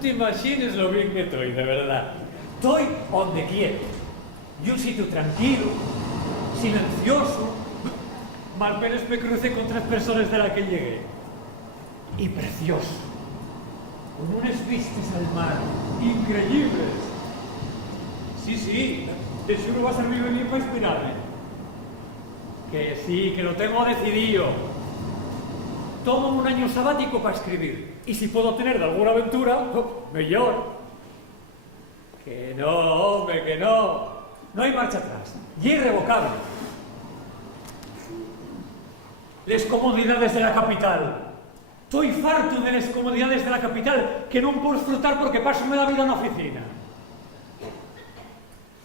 te imagines lo bien que estoy, de verdad. Estoy donde quiero. Y un sitio tranquilo, silencioso. Mal apenas me crucé con 3 personas de la que llegué. Y precioso. Con unas vistas al mar increíbles. Sí, de seguro va a servir bien para inspirarme. Que sí, que lo tengo decidido. Tomo un año sabático para escribir. Y si puedo tener de alguna aventura, mejor. Que no, hombre, que no. No hay marcha atrás. Y irrevocable. Les comodidades de la capital. Estoy farto de las comodidades de la capital que no puedo disfrutar porque paso la vida en la oficina.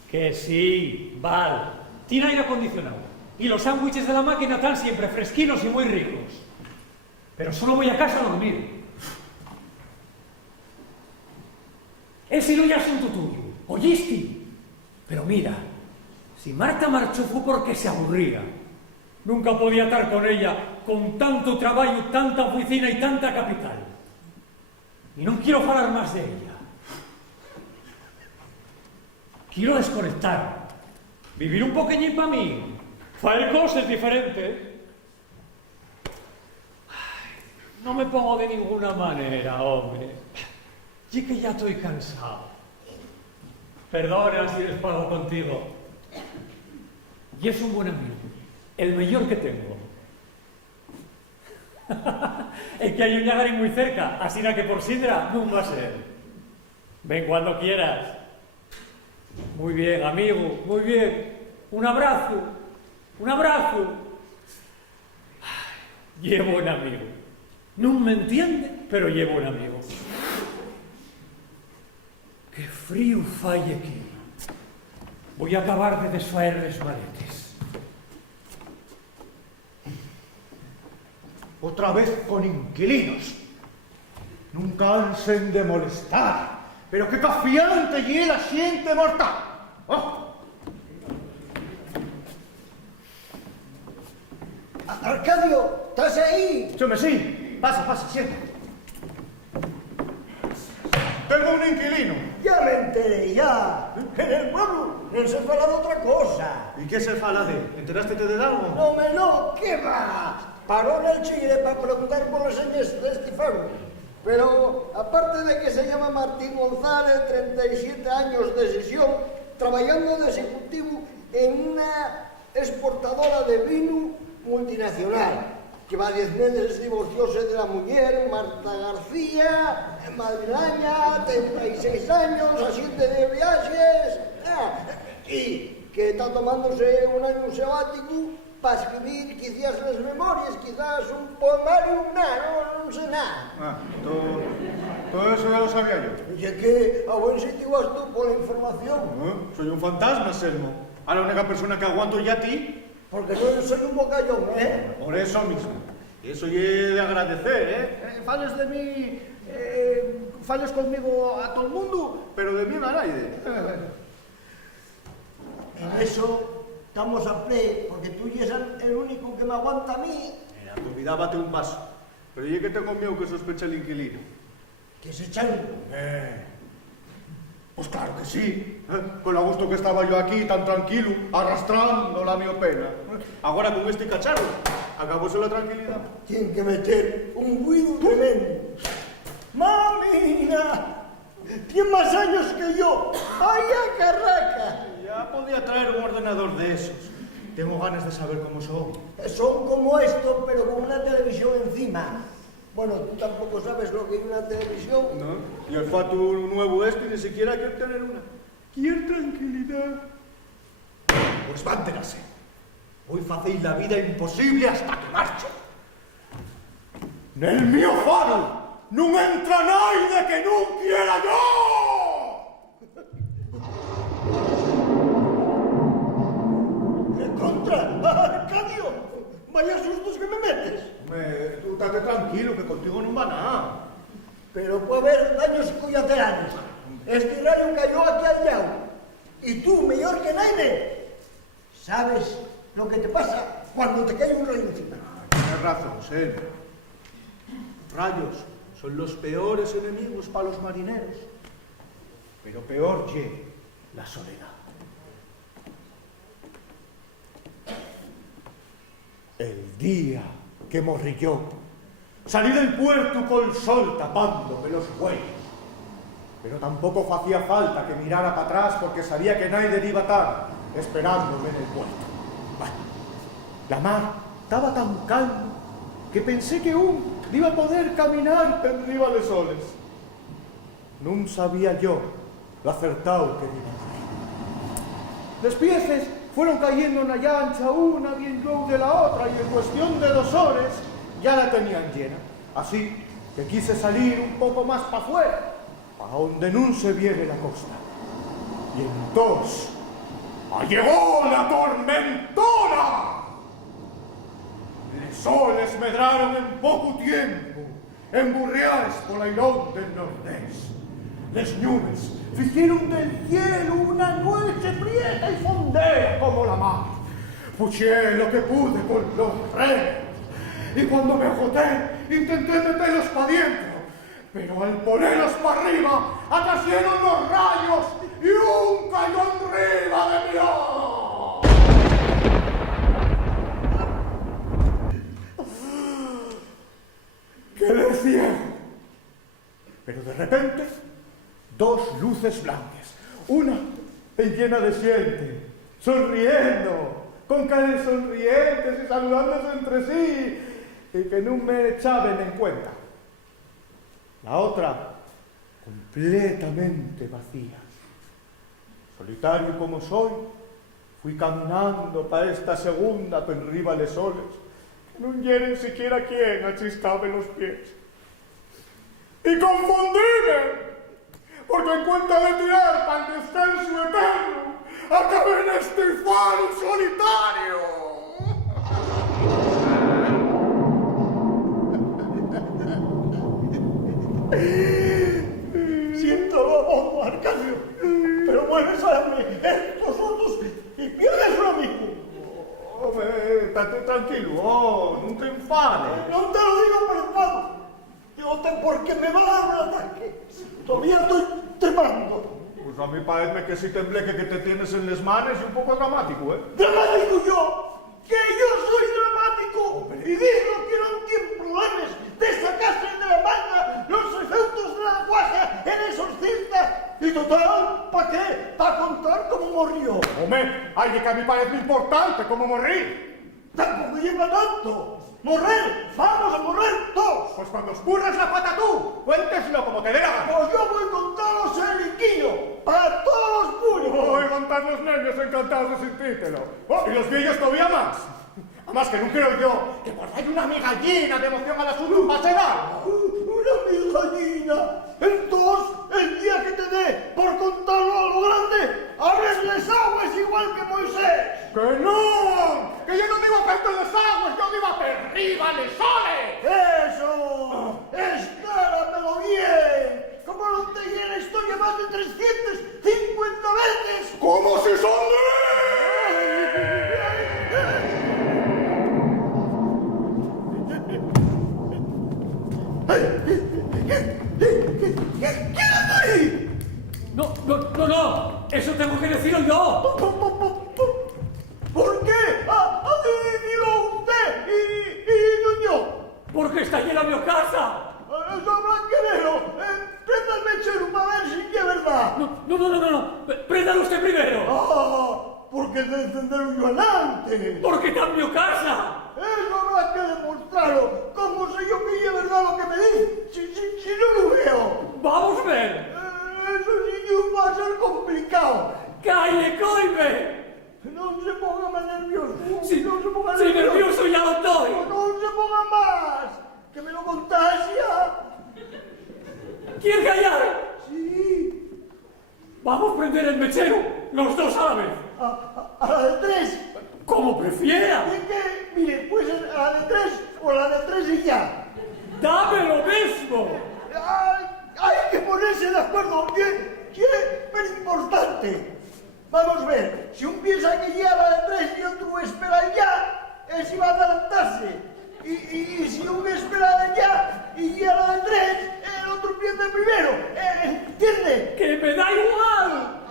Que sí, vale. Tiene aire acondicionado. Y los sándwiches de la máquina están siempre fresquinos y muy ricos. Pero solo voy a casa a dormir. Ese no ya asunto tuyo. ¿Oíste? Pero mira, si Marta marchó fue porque se aburría. Nunca podía estar con ella con tanto trabajo, tanta oficina y tanta capital. Y no quiero hablar más de ella. Quiero desconectar. Vivir un poqueñín para mí. Hacer cosas diferentes. No me pongo de ninguna manera, hombre. Y que ya estoy cansado. Perdona si despago contigo. Y es un buen amigo. El mejor que tengo. Es que hay un Llagarín muy cerca, así que por Sidra no va a ser. Ven cuando quieras. Muy bien, amigo, muy bien. Un abrazo, un abrazo. Llevo un amigo. No me entiende, pero llevo un amigo. Qué frío falle aquí. Voy a acabar de desfaer los maletes. Otra vez con inquilinos. Nunca cansen de molestar. Pero qué cafiante y la siente mortal. Oh. Arcadio, ¿estás ahí? Sí. Pasa, sienta. Tengo un inquilino. Ya me enteré, ya. En el pueblo no se fala de otra cosa. ¿Y qué se fala de? ¿Enteraste de algo? No, ¿qué va? Paró en el Chile para preguntar por los señores de Estifano. Pero, aparte de que se llama Martín González, 37 años de sesión, trabajando de ejecutivo en una exportadora de vino multinacional. Lleva 10 meses divorcióse de la mujer, Marta García, madrileña, 36 años, asiente de viajes, y que está tomándose un año sabático para escribir quizás las memorias, quizás un poemario, no sé nada. Todo eso ya lo sabía yo. Y es que a buen sitio vas tú por la información. Soy un fantasma, Selmo. A la única persona que aguanto ya a ti. Porque no soy un bocallón, ¿eh? Por eso mismo. Y eso yo he de agradecer, ¿eh? Falles de mí, falles conmigo a todo el mundo, pero de mí a nadie. En eso estamos a play, porque tú eres el único que me aguanta a mí. Mira, te olvidábate un paso. Pero yo que tengo miedo que sospeche el inquilino. Que se echan. Pues claro que sí. Con lo gusto que estaba yo aquí, tan tranquilo, arrastrando la mi pena. Ahora con este cacharro, acabóse la tranquilidad. Tienen que meter un ruido tremendo. ¡Mamina! Tiene más años que yo. ¡Vaya carraca! Ya podía traer un ordenador de esos. Tengo ganas de saber cómo son. Son como esto, pero con una televisión encima. Bueno, tú tampoco sabes lo que es una televisión. ¿No? Y el fato nuevo este ni siquiera quiere tener una. Quiere tranquilidad. Pues vántenase. Hoy facéis la vida imposible hasta que marche. Nel mío faro non entra naide que non quiera yo. ¡De contra! ¡Arcadio! ¡Vaya sustos que me metes! Hombre, tú estate tranquilo, que contigo non va nada. Pero puede haber daños colaterales. Este rayo cayó aquí al lado. Y tú, mejor que nadie, sabes lo que te pasa cuando te cae un rayo encima. Tienes razón, Sen. Rayos son los peores enemigos para los marineros. Pero peor ye la soledad. El día que morrí yo, salí del puerto col sol tapándome los cuellos. Pero tampoco hacía falta que mirara para atrás porque sabía que nadie iba a estar esperándome en el puerto. Bueno, la mar estaba tan calma que pensé que aún iba a poder caminar arriba de soles. No sabía yo lo acertado que iba a ir. Los pieces fueron cayendo en la llancha una bien luego de la otra y en cuestión de 2 horas ya la tenían llena. Así que quise salir un poco más para afuera, para donde no se viere la costa. Y entonces llegó la tormentona. Los soles medraron en poco tiempo, emburriares por la airón del nordés. Les nubes hicieron del cielo una noche prieta y fondea como la mar. Puché lo que pude con los remos, y cuando me agoté, intenté meterlos para adentro, pero al ponerlos para arriba, atasieron los rayos y un cayó arriba de mí. Quedé ciego. Pero de repente, 2 luces blancas, una llena de gente, sonriendo, con caras sonrientes y saludándose entre sí, y que no me echaban en cuenta. La otra, completamente vacía. Solitario como soy, fui caminando para esta segunda penriba de soles, que no hieren siquiera quien achistaba los pies. Y confundíme, porque en cuenta de tirar para el descanso eterno, acabé en este faro solitario. Siento la voz, Arcadio, pero vuelves a darme estos frutos y pierdes un amigo. Hombre, estate tranquilo, no te enfades. No te lo digo por enfado, digo porque me va a dar un ataque. Todavía estoy tremando. Pues a mí parece que si tembleque que te tienes en las manos es un poco dramático, ¿eh? ¿Dramático yo? ¡Que yo soy dramático! Y digo que no tienen problemas de sacarse de la manga los efectos de la guasa en exorcista. Y total, ¿para qué? ¿Para contar cómo murió? Hombre, hay que a mí parece importante cómo morir. Tampoco lleva tanto. ¡Morrer! ¡Vamos a morrer todos! Pues cuando escurras la pata tú, cuénteslo como te dé la gana. Pues yo voy a contaros el riquillo para todos los públicos. Voy a contar los niños encantados de sentírtelo. Oh, y los viejos todavía más. Además que no creo yo que por ahí una amiga llena de emoción al asunto va a ser algo. Una amiga. Entonces, el día que te dé por contarlo a lo grande, ábresles aguas igual que Moisés. ¡Que no! ¡Que yo no digo a frente de las aguas, yo digo a arriba de soles! ¡Eso! ¡Estáramelo bien! Como no te llena la historia más de 350 veces. ¡Como si son ¡Quédate ahí! No, eso tengo que decirlo yo. ¿Por qué? ¿Ha de decirlo usted y no yo? Porque está llena mi casa. ¡Eso habrá que verlo! ¡Prenda el mechero para ver si es verdad! No. Préndalo usted primero. ¡Ah! Porque te encenderon yo adelante. Porque está en mi casa. Eso habrá que demostrarlo. ¿Cómo sé yo que es verdad lo que me dice? Si no lo veo. Vamos a ver. Eso sí que va a ser complicado. ¡Calle, coime! No se ponga más nervioso. Si no se ponga soy nervioso, ya lo estoy. No se ponga más. Que me lo contagia. ¿Quieres callar? Sí. Vamos a prender el mechero, los dos a la vez. A la de 3. Como prefiera. ¿Y qué? Mire, pues a la de 3 o a la de 3 y ya. Dame lo mismo. Hay que ponerse de acuerdo. Pero importante. Vamos a ver. Si un piensa que ya a la de 3 y otro espera ya, es si va a adelantarse. Y si un espera de ya y a la de 3, el otro pierde primero. ¿Entiende? ¡Que me da igual!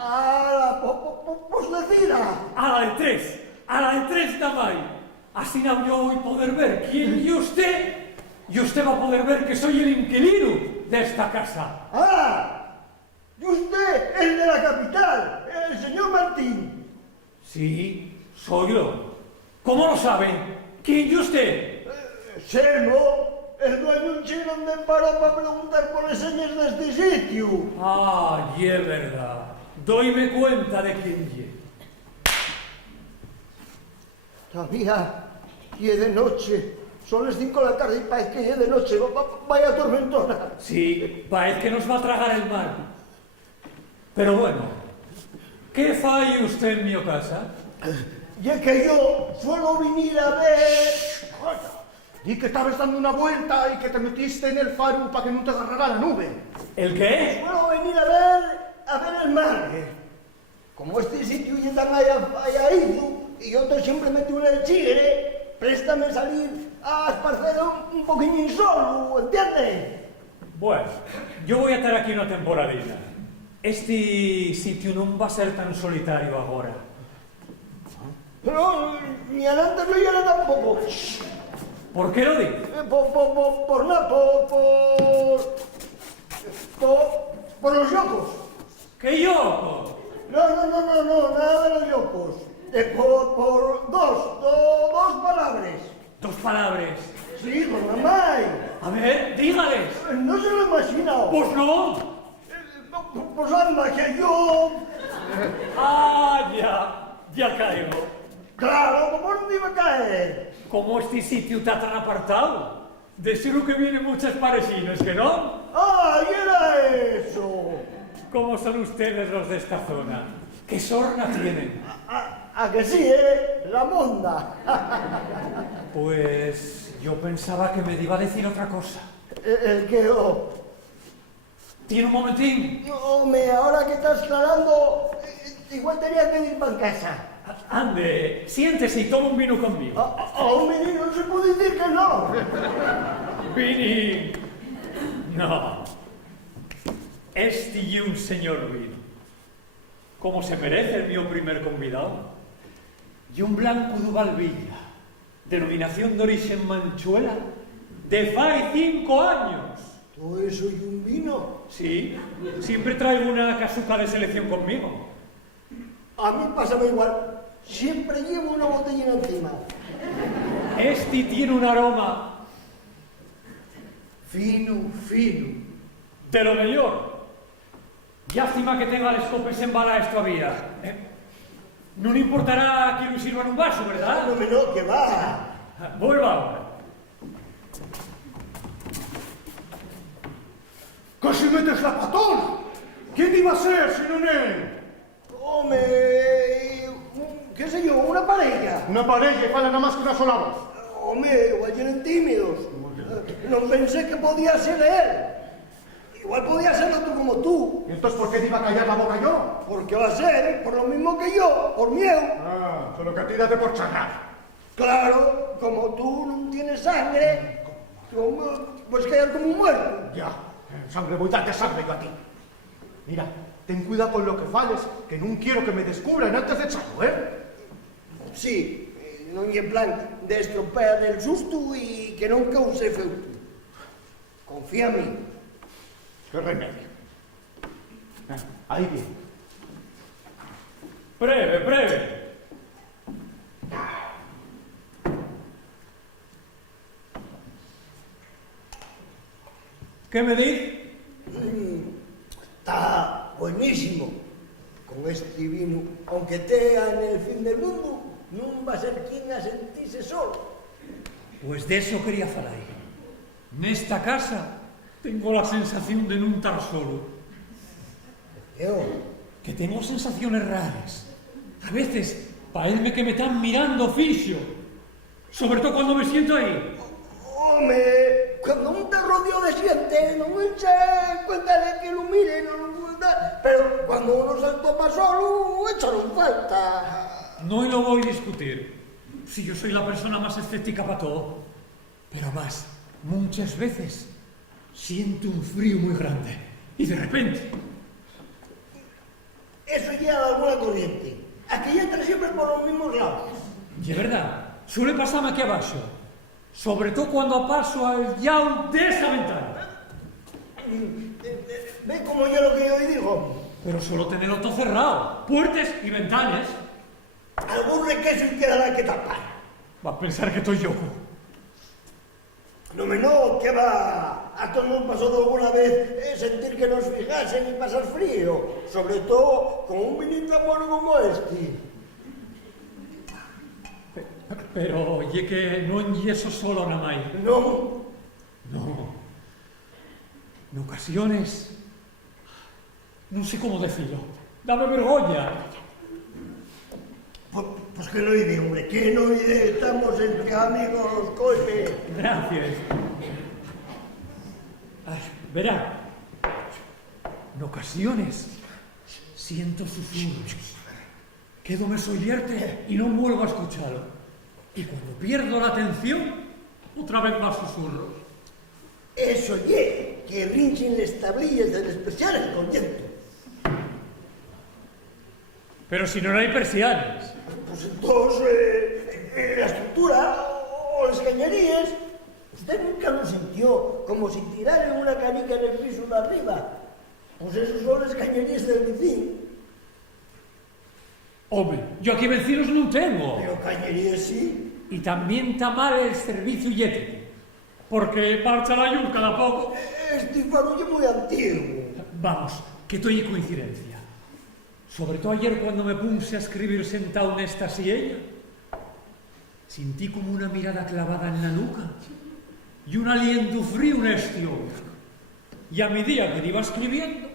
Pues decida. A la de 3 también. Así no yo voy a poder ver quién y usted va a poder ver que soy el inquilino de esta casa. Y usted es de la capital, el señor Martín. Sí, soy yo. ¿Cómo lo saben? ¿Quién y usted? Sermo, el dueño chino me paró para preguntar por las señas de este sitio. Y es verdad. Doyme cuenta de quién es. Todavía, y es de noche. Son las 5 de la tarde y parece que es de noche. Vaya tormentona. Sí, parece que nos va a tragar el mar. Pero bueno, ¿qué falla usted en mi casa? Y es que yo suelo venir a ver... Y que estabas dando una vuelta y que te metiste en el faro para que no te agarrara la nube. ¿El qué? Suelo venir a ver el mar. Como este sitio ya tan allá ido, y yo siempre metido en el chigre, préstame salir a esparcer un poquillín solo, ¿entiendes? Bueno, yo voy a estar aquí una temporadita. Este sitio no va a ser tan solitario ahora. Pero ni adelante no era tampoco. ¿Por qué lo digo? Por los yocos. ¿Qué yo? No, nada de los yocos. Por dos palabras. Dos palabras. Sí, con la mai. A ver, dígales. No se lo he imaginado. Pues no. Pues anda, que yo... Ya caigo. Claro, ¿cómo no me iba a caer? Como este sitio está tan apartado, de seguro que vienen muchas parecidas, ¿que no? Y era eso. ¿Cómo son ustedes los de esta zona? ¿Qué sorna tienen? ¿A que sí, La monda. Pues yo pensaba que me iba a decir otra cosa. ¿El qué? ¿Tiene un momentín? Hombre, ahora que estás aclarando, igual tenía que ir para casa. Ande, siéntese y toma un vino conmigo. A un menino no se puede decir que no. Vini. No. Este y un señor vino. Como se merece el mío primer convidado. Y un blanco d'Ubalvilla, denominación de origen manchuela, de fai 5 años. ¿Todo eso y un vino? Sí, siempre traigo una casuca de selección conmigo. A mí pásame igual. Siempre llevo una botellina encima. Este tiene un aroma Fino. de lo mejor. Lástima que tenga las copas embaladas todavía. No le importará que lo sirva en un vaso, ¿verdad? No, que va. Vuelva ahora. ¡Casi metes la patón! ¿Quién iba a ser si no él? Hombre, qué sé yo, una pareja. Una pareja y fala nada más que una sola voz. Hombre, igual tienen tímidos. No pensé que podía ser él. Igual podía ser otro como tú. ¿Y entonces por qué te iba a callar la boca yo? Porque va a ser, por lo mismo que yo, por miedo. Solo que a ti date por charrar. Claro, como tú no tienes sangre, pues quedar como un muerto. Ya, sangre, voy a darte sangre yo a ti. Mira, ten cuidado con lo que fales, que no quiero que me descubran antes de echarlo, ¿eh? Sí, no hay en plan de estropear el susto y que no cause efecto. Confía en mí. ¿Qué remedio? Ahí viene. Breve. ¿Qué me dice? Está buenísimo. Con este vino, aunque esté en el fin del mundo, no va a ser quien a sentirse solo. Pues de eso quería falar. Nesta casa tengo la sensación de no estar solo. Que tengo sensaciones raras. A veces parece que me están mirando fixo. Sobre todo cuando me siento ahí. Hombre, cuando uno te rodeó de gente, no me echa cuenta de que lo miren, pero cuando uno se topa solo, echaron falta. No lo voy a discutir. Si yo soy la persona más escéptica para todo. Pero más, muchas veces siento un frío muy grande. Y de repente... Eso lleva alguna corriente. Aquí entra siempre por los mismos lados. Y es verdad, suele pasarme aquí abajo. Sobre todo cuando paso al lado de esa ventana. ¿Ves como yo lo que yo digo? Pero solo tenerlo todo cerrado. Puertas y ventanas. Algún requeso y quedará que tapar. Va a pensar que estoy loco. No menos que va. A todos nos pasó de alguna vez sentir que nos fijasen y pasar frío. Sobre todo con un vinito tan bueno como este. Pero oye que no en eso solo nada más. No. No. En ocasiones... No sé cómo decirlo. Dame vergüenza. Pues que no oíde, hombre, que no oíde. Estamos entre amigos, coño. Gracias. Ay, verá. En ocasiones siento susurros. Quédome sollerte y no vuelvo a escucharlo. Y cuando pierdo la atención, otra vez más susurros. Eso ye, que rinchen las tablillas de las persianas con viento. Pero si no hay persianas. Pues entonces, la estructura o las cañerías, usted nunca lo sintió como si tiraran una canica en el piso de arriba. Pues esos son las cañerías del vecino. Hombre, yo aquí vecinos no tengo. Pero cañerías sí. Y también está mal el servicio eléctrico. Porque marcha la luz cada poco. Este farollo es muy antiguo. Vamos, que estoy en coincidencia. Sobre todo ayer cuando me puse a escribir sentado en esta silla, sentí como una mirada clavada en la nuca y un aliento frío en este hombro. Y a medida que iba escribiendo,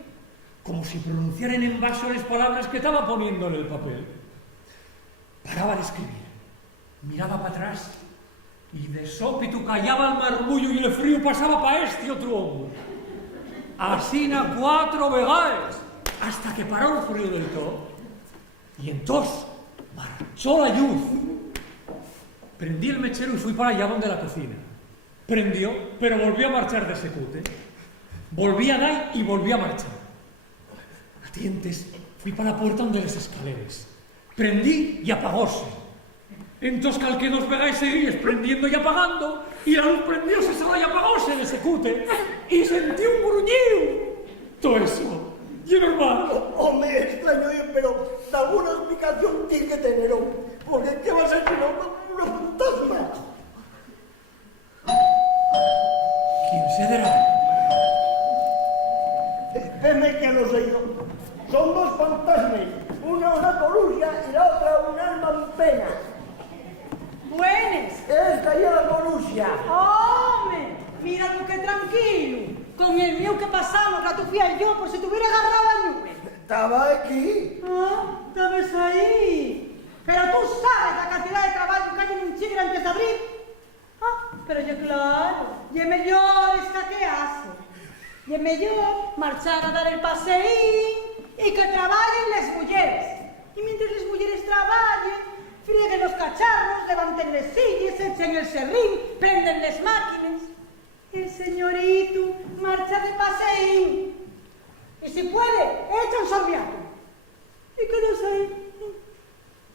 como si pronunciaran en vaso las palabras que estaba poniendo en el papel, paraba de escribir, miraba para atrás y de sópito callaba el marmullo y el frío pasaba para este otro hombro. Así na 4 vegaes, hasta que paró el frío del todo. Y entonces marchó la luz. Prendí el mechero y fui para allá donde la cocina. Prendió, pero volvió a marchar de secute. Volví a dar y volví a marchar. A tientes, fui para la puerta donde las escaleras. Prendí y apagóse. Entonces calqué 2 vegaes seguidas prendiendo y apagando, y la luz prendióse sola y apagóse en el secute. Y sentí un gruñido. Todo eso. Y es normal. Hombre, extraño, pero alguna explicación tiene que tener, porque ¿qué va a ser sino una fantasma? ¿Quién se dará? Veme que lo sé yo. Son 2 fantasmas, una coruja y la otra un alma en pena. Buenas. Esta ya la coruja. Home, mira tú qué tranquilo. Con el mío que pasamos, la tufía yo, por si te hubiera agarrado la nube. Estaba aquí. Ah, ¿estabas ahí? Pero tú sabes la cantidad de trabajo que hay en un chigre antes de abrir. Ah, pero yo claro, y es mejor escaquearse. Y es mejor marchar a dar el paseín y que trabajen las mujeres. Y mientras las mujeres trabajen, frieguen los cacharros, levanten las sillas, echen el serrín, prenden las máquinas. El señorito marcha de paseín. Y si puede, echa un sorbiato. Y quedas ahí,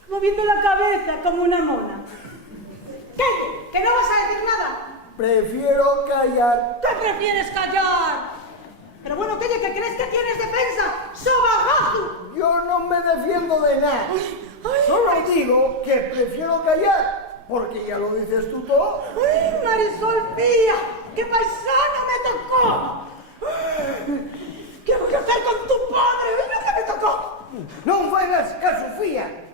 moviendo la cabeza como una mona. ¡Calle! ¡Que no vas a decir nada! Prefiero callar. ¿Qué prefieres callar? Pero bueno, ¿qué crees que tienes defensa? ¡Sobagazo! Yo no me defiendo de nada. Solo digo que prefiero callar, porque ya lo dices tú todo. ¡Ay, Marisol Pía! ¡Qué paisana me tocó! ¿Qué voy a hacer con tu padre? ¡Mira que me tocó! No me hagas caso, Fía,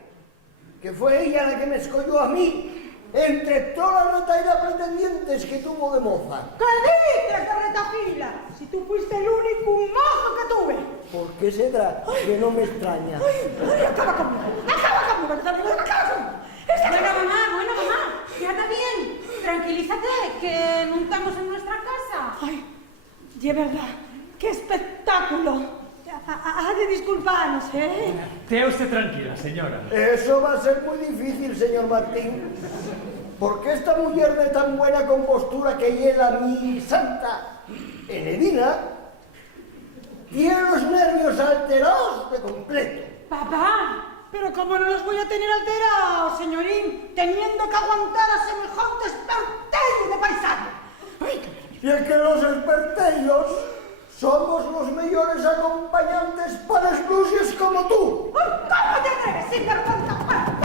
que fue ella la que me escogió a mí entre todas las retaídas pretendientes que tuvo de moza. ¿Qué dices de retafila? Si tú fuiste el único mozo que tuve. ¿Por qué será? Que no me extraña. ¡Ay, acaba conmigo! ¡Acaba conmigo! ¡Acaba conmigo! Bueno, mamá, ya está bien. Tranquilízate, que no estamos en nuestra casa. ¡Ay, de verdad! ¡Qué espectáculo! Ha de disculparnos, ¿eh? Esté usted tranquila, señora. Eso va a ser muy difícil, señor Martín. porque esta mujer de tan buena compostura que llega mi santa Enedina tiene los nervios alterados de completo. Papá, pero ¿cómo no los voy a tener alterados, señorín, teniendo que aguantar a semejantes espertellos de paisano? Ay, Y es que los espertellos somos los mejores acompañantes para esclusios como tú. ¿Cómo te atreves, sinvergüenza? Papá,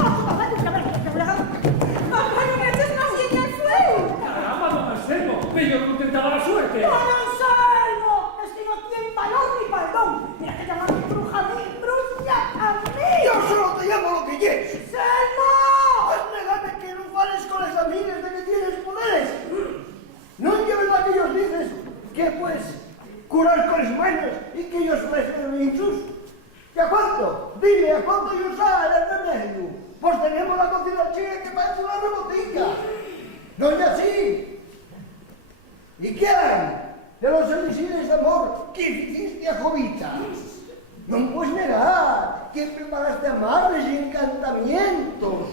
no me eches más leña al fuego. Caramba, don Anselmo, que yo no intentaba la suerte. ¡Don Anselmo! Es que no tiene valor ni perdón. Mira que llamarme bruja a mí, bruja a mí. Yo solo te llamo lo que quieres. ¡Selmo! Pues negame que no fales con las amigas de que tienes poderes. No es verdad que ellos dicen que puedes curar con las manos y que ellos ofrecen hinchus. ¿Y a cuánto? Dime, ¿a cuánto ellos sale el remedio? Pues tenemos la cocina chica que parece una rebotica. ¿No es así? ¿Y qué hay de los elixires de amor que hiciste a Jovita? No puedes negar que preparaste amarres y encantamientos.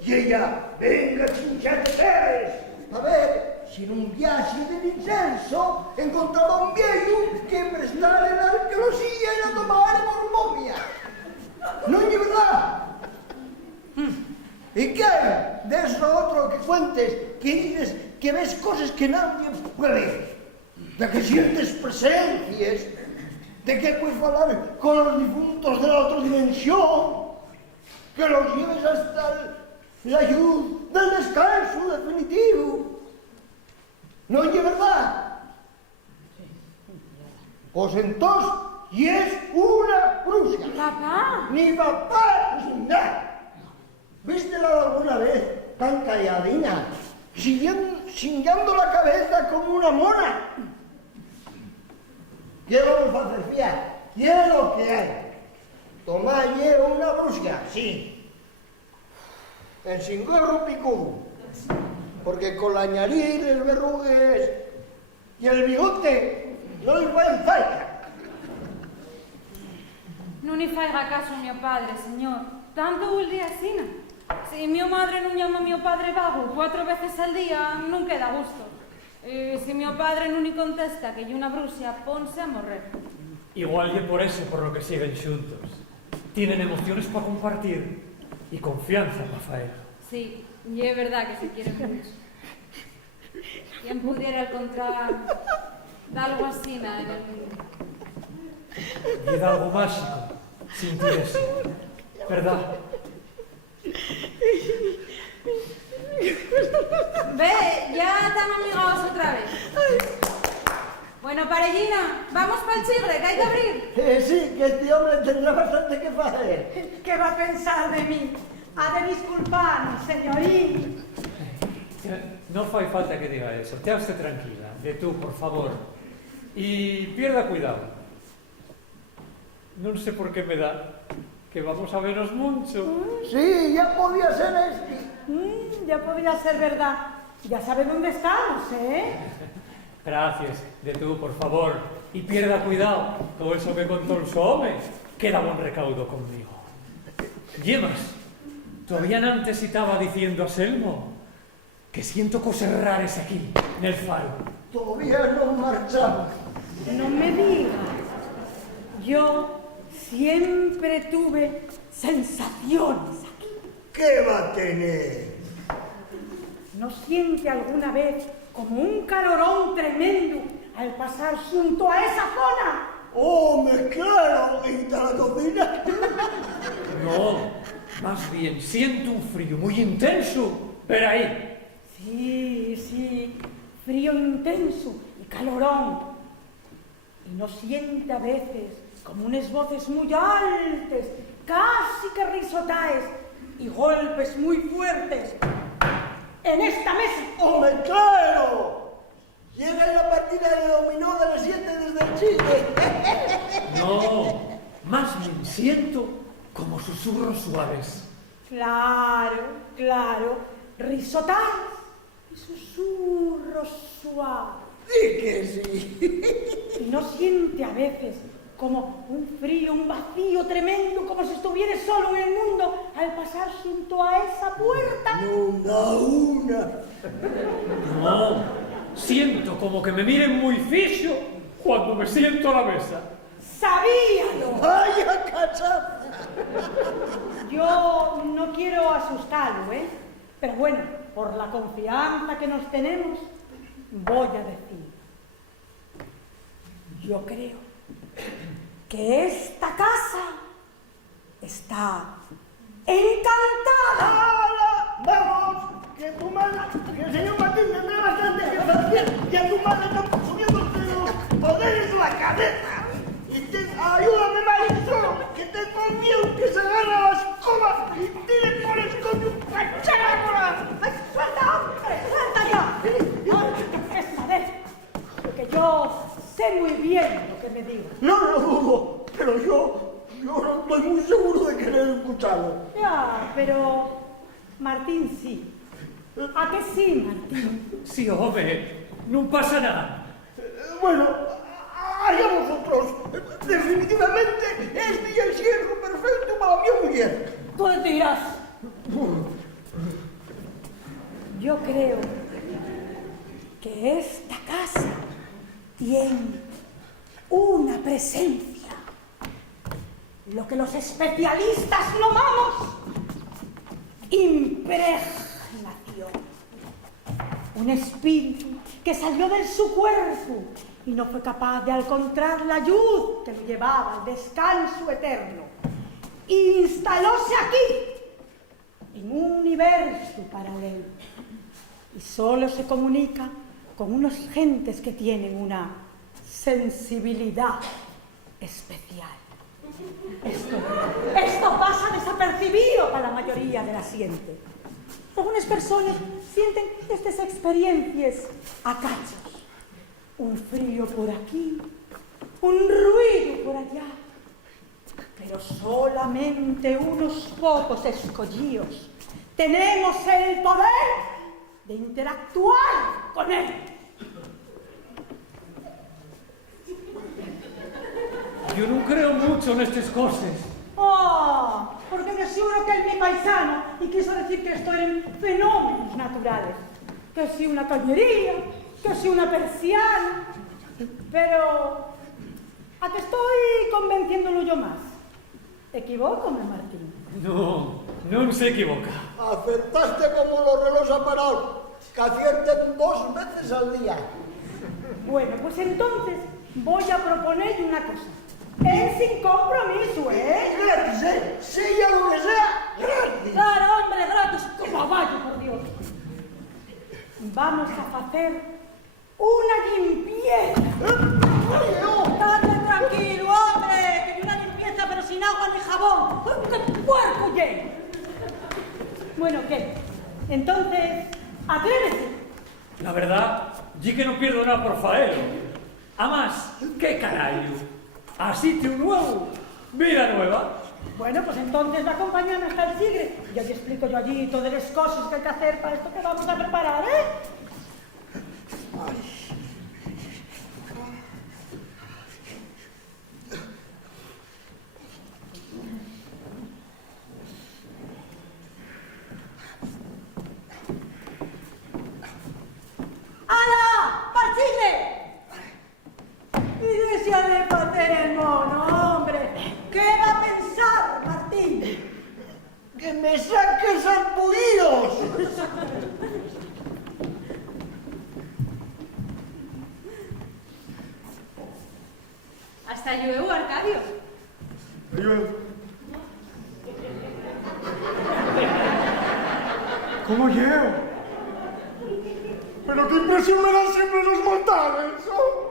Y ella, venga, chinchateres. A ver, si en un viaje del incenso encontraba un viejo que prestara la arqueología y la tomara por momia. ¿No es verdad? ¿Y qué hay de eso otro que cuentes, que dices que ves cosas que nadie puede ver? De que sientes presencias, de que puedes hablar con los difuntos de la otra dimensión, que los lleves hasta la luz del descanso definitivo. ¿No es verdad? Pues entonces, y es una bruja. Papá. Ni papá ni nada. ¿Vístela alguna vez tan calladina, chingando la cabeza como una mona? ¿Qué vamos a hacer, fía? ¿Qué es lo que hay? Toma, lleva una bruja, sí. En sin gorro picudo. Porque con la nariz, el verrugues y el bigote no les va en falta. No ni faiga caso a mi padre, señor. Tanto el día así, ¿no? Si mi madre no llama a mi padre vago 4 veces al día, non queda gusto. Si mi padre non ni contesta que yo una bruxa, ponse a morrer. Igual y por eso por lo que siguen juntos. Tienen emociones para compartir y confianza para faer. Sí, y es verdad que se quieren mucho. ¿Quién pudiera encontrar algo así en el mundo? Y es algo mágico, sentir eso. ¿Verdad? Ve, ya están amigados otra vez. Bueno, parellina, vamos para el chigre, que hay que abrir. Sí, que este hombre tendrá bastante que hacer. ¿Qué va a pensar de mí? Ha de disculparme, señorín. No fai falta que diga eso. Tea usted tranquila. De tú, por favor. Y pierda cuidado. No sé por qué me da que vamos a vernos mucho. Sí, ya podía ser este. Ya podría ser verdad. Ya sabe dónde estamos, ¿eh? Gracias. De tú, por favor. Y pierda cuidado. Todo eso que contó el home queda buen recaudo conmigo. Yemas, todavía antes estaba diciendo a Selmo que siento cosas raras aquí, en el faro. Todavía no marchamos. No me digas. Yo siempre tuve sensaciones aquí. ¿Qué va a tener? ¿No siente alguna vez como un calorón tremendo al pasar junto a esa zona? ¡Hombre, claro! ¿Y está la cocina? No, más bien siento un frío muy intenso. Pero ahí. Sí, frío intenso y calorón. Y no siente a veces como unas voces muy altas, casi que risotaes, y golpes muy fuertes en esta mesa. ¡Hombre, claro! Llega la partida de dominó de las 7 desde el Chile. No, más bien siento como susurros suaves. Claro, risotaes y susurros suaves. Sí que sí. Y no siente a veces como un frío, un vacío tremendo, como si estuviera solo en el mundo al pasar junto a esa puerta? Una. No, siento como que me miren muy fijo cuando me siento a la mesa. ¡Sabíalo! ¡Vaya cachaza! Yo no quiero asustarlo, ¿eh? Pero bueno, por la confianza que nos tenemos, voy a decir. Yo creo que esta casa está encantada. ¡Hala! ¡Vamos! Que tu madre, que el señor Martín tendrá bastante que hacer y a tu madre están subiéndote los poderes en la cabeza. Ayúdame, maestro, que tengo miedo que se agarre a la escoba y tire por el coño un cacharra. ¡Ay, suelta, hombre! ¡Suelta ya! ¡Ay, qué pesadez! Porque yo sé muy bien lo que me digo. No lo dudo, pero yo no estoy muy seguro de querer escucharlo. Ya, pero Martín sí. ¿A que sí, Martín? Sí, hombre, no pasa nada. Bueno, allá vosotros. Definitivamente este es el cierre perfecto para mi mujer. Tú dirás. Yo creo que esta casa tiene una presencia, lo que los especialistas llamamos impregnación. Un espíritu que salió de su cuerpo y no fue capaz de encontrar la luz que lo llevaba al descanso eterno. Instalóse aquí, en un universo paralelo, y solo se comunica con unos gentes que tienen una sensibilidad especial. Esto pasa desapercibido para la mayoría de la gente. Algunas personas sienten estas experiencias a cachos. Un frío por aquí, un ruido por allá. Pero solamente unos pocos escogidos tenemos el poder de interactuar con él. Yo no creo mucho en estas cosas. Oh, porque me aseguro que es mi paisano y quiso decir que esto eran fenómenos naturales. Que si una cañería, que si una persiana. Pero ¿a que estoy convenciéndolo yo más? ¿Equivócome, Martín? No se equivoca. Acertaste como los relojes aparados, que acierten 2 veces al día. Bueno, pues entonces voy a proponerle una cosa. Es sin compromiso, ¿eh? Gratis, ¿eh? Sea lo que sea, gratis. Claro, hombre, gratis, como caballo, por Dios. Vamos a hacer una limpieza. No, estate tranquilo, hombre, que hay una limpieza pero sin agua ni jabón. ¡Qué puerco lleno! Bueno, ¿qué? Entonces, atrévese. La verdad, sí que no pierdo nada por faelo. Además, ¿qué carajo? A sitio nuevo, vida nueva. Bueno, pues entonces va a acompañarme hasta el Sigre. Ya te explico yo allí todas las cosas que hay que hacer para esto que vamos a preparar, ¿eh? ¡Hala! ¡Pa'l Sigre! Y deseale pater el mono, hombre. ¿Qué va a pensar, Martín? ¡Que me saques sarpullidos! Hasta llueve, Arcadio. ¿Cómo llevo? Pero qué impresión me dan siempre los mortales. Oh.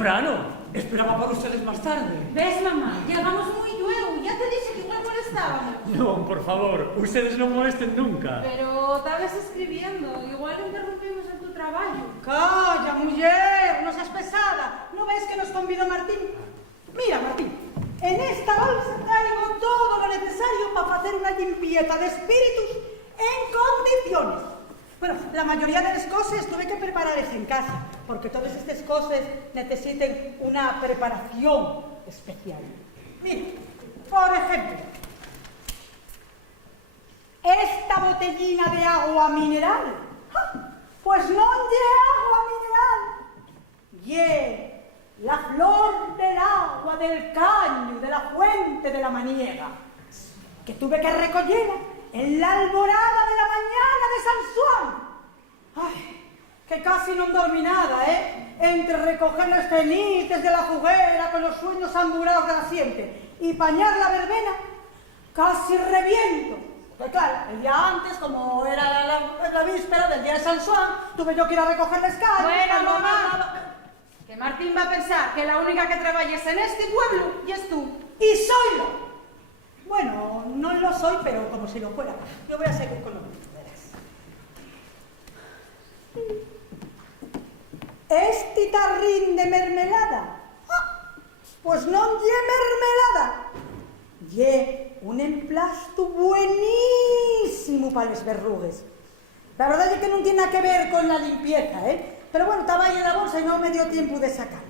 temprano. Esperaba por ustedes más tarde. Ves, mamá, llegamos muy luego. Ya te dije que igual molestábamos. No, por favor, ustedes no molesten nunca. Pero estabas escribiendo. Igual interrumpimos en tu trabajo. Calla, mujer, no seas pesada. ¿No ves que nos convidó Martín? Mira, Martín, en esta bolsa traigo todo lo necesario para hacer una limpieza de espíritus en condiciones. Bueno, la mayoría de las cosas tuve que prepararlas en casa, porque todas estas cosas necesitan una preparación especial. Mira, por ejemplo, esta botellina de agua mineral. ¡Ja! Pues no de agua mineral, ¡ye! La flor del agua del caño, de la fuente de la maniega, que tuve que recogerla en la alborada de la mañana de San Juan. Ay, que casi no dormí nada, ¿eh? Entre recoger las cenitas de la juguera con los sueños amburados de la siente y pañar la verbena, casi reviento. Pues claro, el día antes, como era la víspera del día de San Juan, tuve yo que ir a recoger las cañas. Bueno, mamá, que Martín va a pensar que la única que trabajes en este pueblo y es tú. Y soylo. Bueno, no lo soy, pero como si lo fuera. Yo voy a seguir con lo mismo, verás. Este tarrín de mermelada. ¡Ah! Pues no lle mermelada. Lle un emplasto buenísimo para las verrugues. La verdad es que no tiene nada que ver con la limpieza, ¿eh? Pero bueno, estaba ahí en la bolsa y no me dio tiempo de sacar.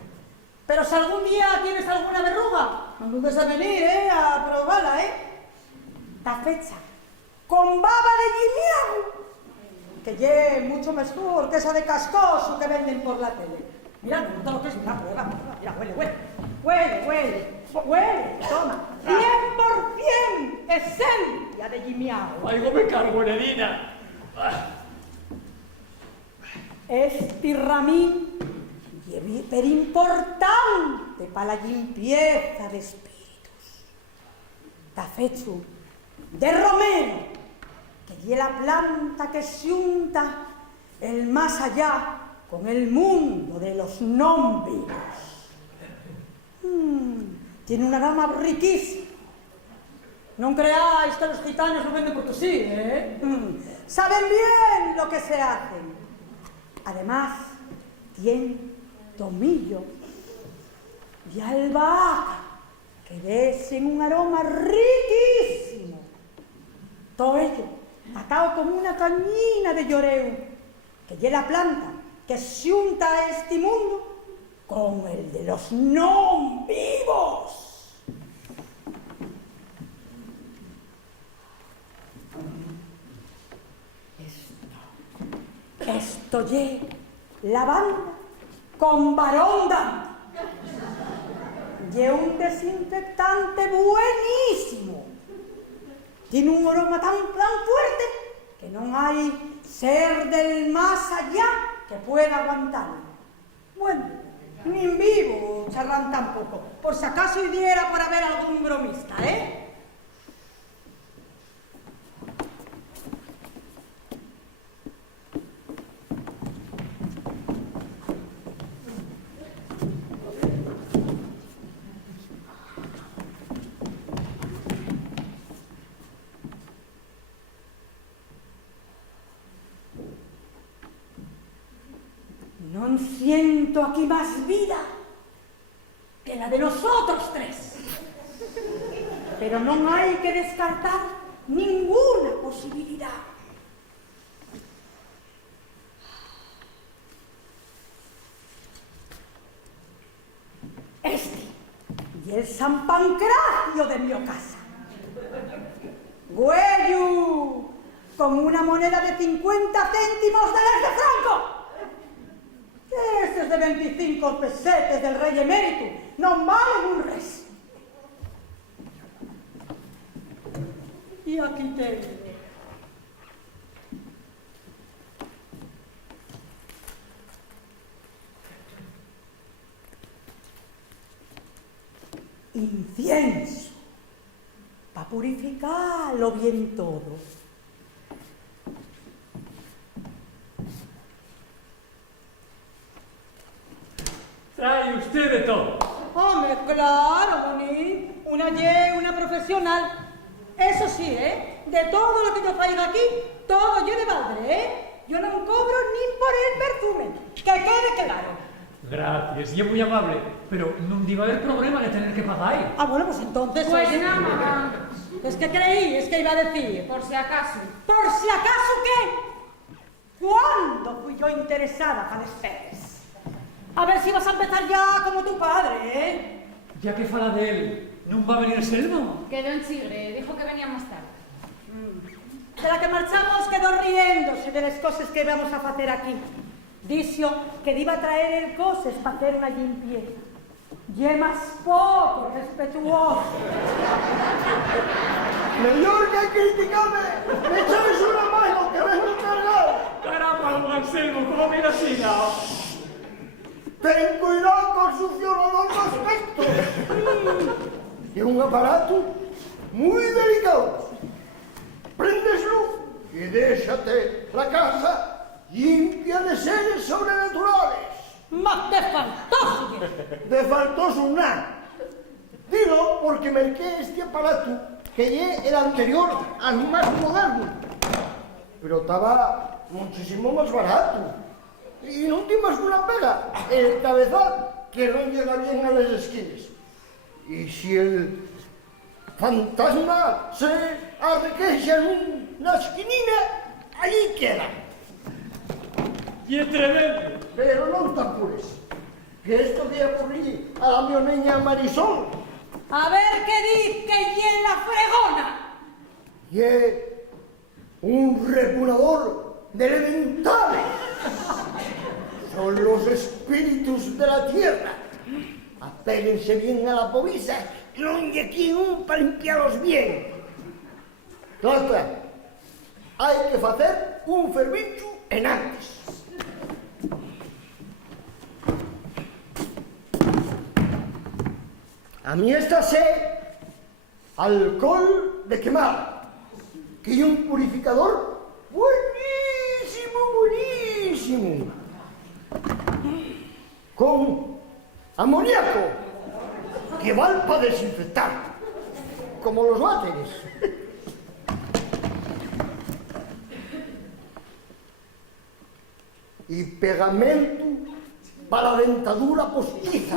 Pero si algún día tienes alguna verruga, no dudes a venir, a probarla, Está fecha con baba de guimiao, que lle mucho mejor que esa de cascoso que venden por la tele. Mira, no te lo crees, mira, mira, huele, toma. 100% esencia de guimiao. Algo me cargo, Nerina. Este ramín es súper importante para la limpieza de espíritus. Está hecho de romero, que es la planta que se unta el más allá con el mundo de los non vivos. Tiene un aroma riquísimo. No creáis que los gitanos lo venden porque sí, Saben bien lo que se hacen. Además, tiene tomillo y albahaca, que desen un aroma riquísimo. Todo ello atado como una cañina de lloreu, que es la planta que se unta a este mundo con el de los non vivos. Esto ye lavanda con baronda. Ye un desinfectante buenísimo. Tiene un aroma tan fuerte que no hay ser del más allá que pueda aguantarlo. Bueno, ni en vivo charlan tampoco, por si acaso diera por haber algún bromista, No siento aquí más vida que la de nosotros tres. Pero no hay que descartar ninguna posibilidad. Este y el San Pancracio de mi casa. Güello, con una moneda de 50 céntimos de las de Franco. Estos de 25 pesetes del rey emérito no valen un res. Y aquí tengo incienso para purificarlo bien todo. Trae usted claro, Boni. Una profesional. Eso sí, de todo lo que yo traigo aquí, todo yo de balde, Yo no cobro ni por el perfume. Que quede claro. Gracias, y es muy amable, pero no iba a haber problema de tener que pagar. Ah, bueno, pues entonces... Pues oye, nada, mamá. Es que creí, es que iba a decir. Por si acaso. ¿Por si acaso qué? ¿Cuándo fui yo interesada a las peces? A ver si vas a empezar ya como tu padre, Ya que fala de él, ¿no va a venir Selmo? Quedó en Chigre, dijo que venía más tarde. De la que marchamos quedó riéndose de las cosas que vamos a hacer aquí. Dijo que iba a traer el cosas para hacer una limpieza. Y más poco respetuoso. Mejor que criticarme, me echáis una mano que vengo cargado. Caramba, don Anselmo, ¿cómo viene así, no? Ten cuidado con succionador de aspecto. Es un aparato muy delicado. Prendes luz y déjate la casa limpia de seres sobrenaturales. Más te faltó, De faltoso nada. Digo porque merqué este aparato que es el anterior al más moderno. Pero estaba muchísimo más barato. Y no tienes una pega, el cabezal, que no llega bien a las esquinas. Y si el fantasma se arrequeja en una esquinina, allí queda. Y es tremendo. Pero no te apures, que esto voy a poner a la mi niña Marisol. A ver qué dice que y en la fregona. Y es un repunador de elementales. Son los espíritus de la tierra. Apéguense bien a la povisa y no hay aquí un para limpiarlos bien. Trata, hay que hacer un fervicho en antes. A mí esta sé alcohol de quemar, que hay un purificador buenísimo, con amoníaco, que vale para desinfectar, como los váteres. Y pegamento para la dentadura postiza.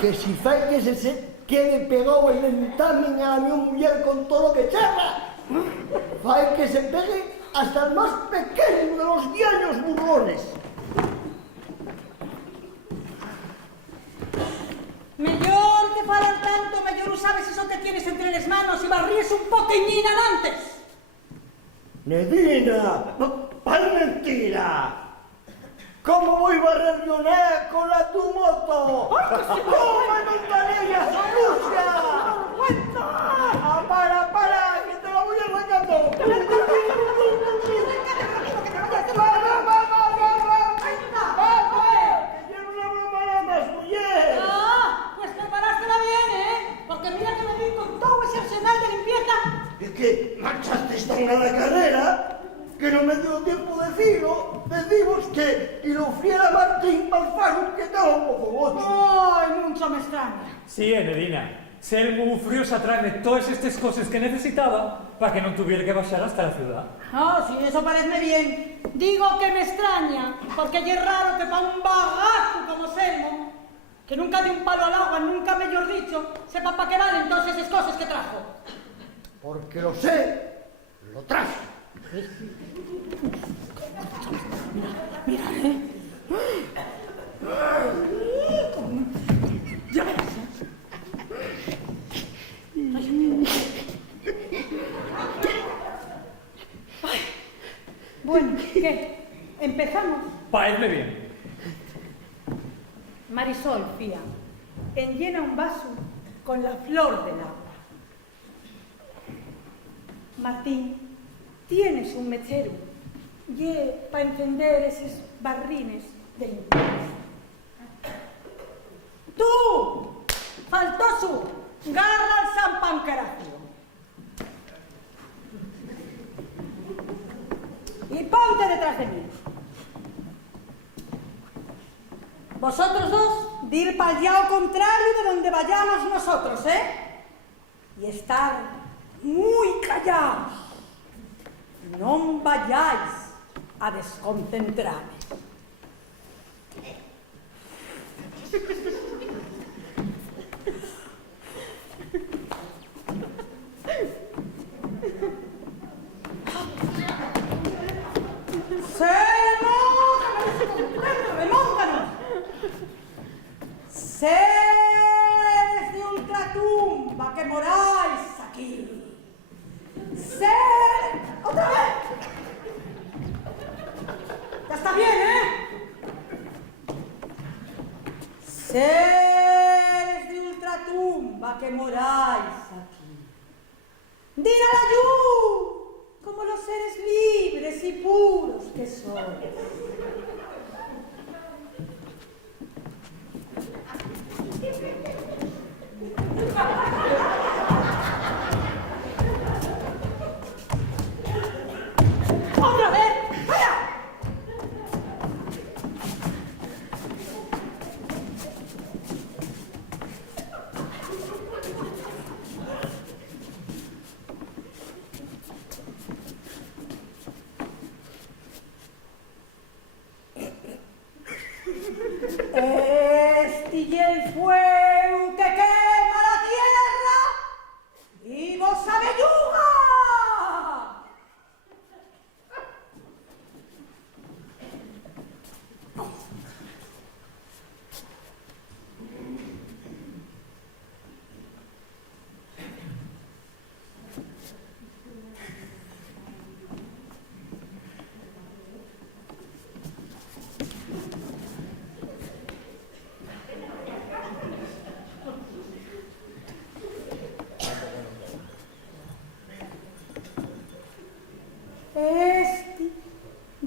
Que si fai que se quede pegado el dentamen a la mi mujer con todo lo que charla, fai que se pegue hasta el más pequeño de los viaños burlones. Mejor que falar tanto, mejor no sabes eso que tienes entre las manos y barríes un poqueñín antes. Medina, ¡pal mentira! ¿Cómo voy a barrer yo nada con la tu moto? ¡Toma montanilla, solucia! ¡Para, que te la voy arrancando! ¡Que llevo una broma nada más, mujer! Ah, pues preparártela bien, porque mira que me vi con todo ese arsenal de limpieza. Es que marchaste tan a la carrera que no me dio tiempo de decirlo. Decimos que y lo friera Martín Palfaro que estaba un poco gocho. Ay, mucho me extraña. Sí, Medina. Selmo furiosa traerme todas estas cosas que necesitaba para que no tuviera que bajar hasta la ciudad. Ah, sí, eso parece bien. Digo que me extraña, porque es raro que para un bagazo como Selmo, que nunca dio un palo al agua, nunca mejor dicho, sepa para qué valen todas esas cosas que trajo. Porque lo sé, lo traje. Ya verás, Ay. Bueno, ¿qué? ¿Empezamos? Paezme bien. Marisol, fía, enllena un vaso con la flor del agua. Martín, tienes un mechero para encender esos barrines de limpieza. ¡Tú, faltoso, garra al San Pancracio! Y ponte detrás de mí. Vosotros dos, dir para el lado contrario de donde vayamos nosotros, y estar muy callados. No vayáis a desconcentrarme. ¡Remónganos! Seres de ultratumba que moráis aquí. ¡Otra vez! Ya está bien, Seres de ultratumba que moráis aquí. ¡Dir a la luz! Como los seres libres y puros que sois. ¡Otra vez! ¡Vaya! Y el fuego que quema la tierra y vos sabelluga.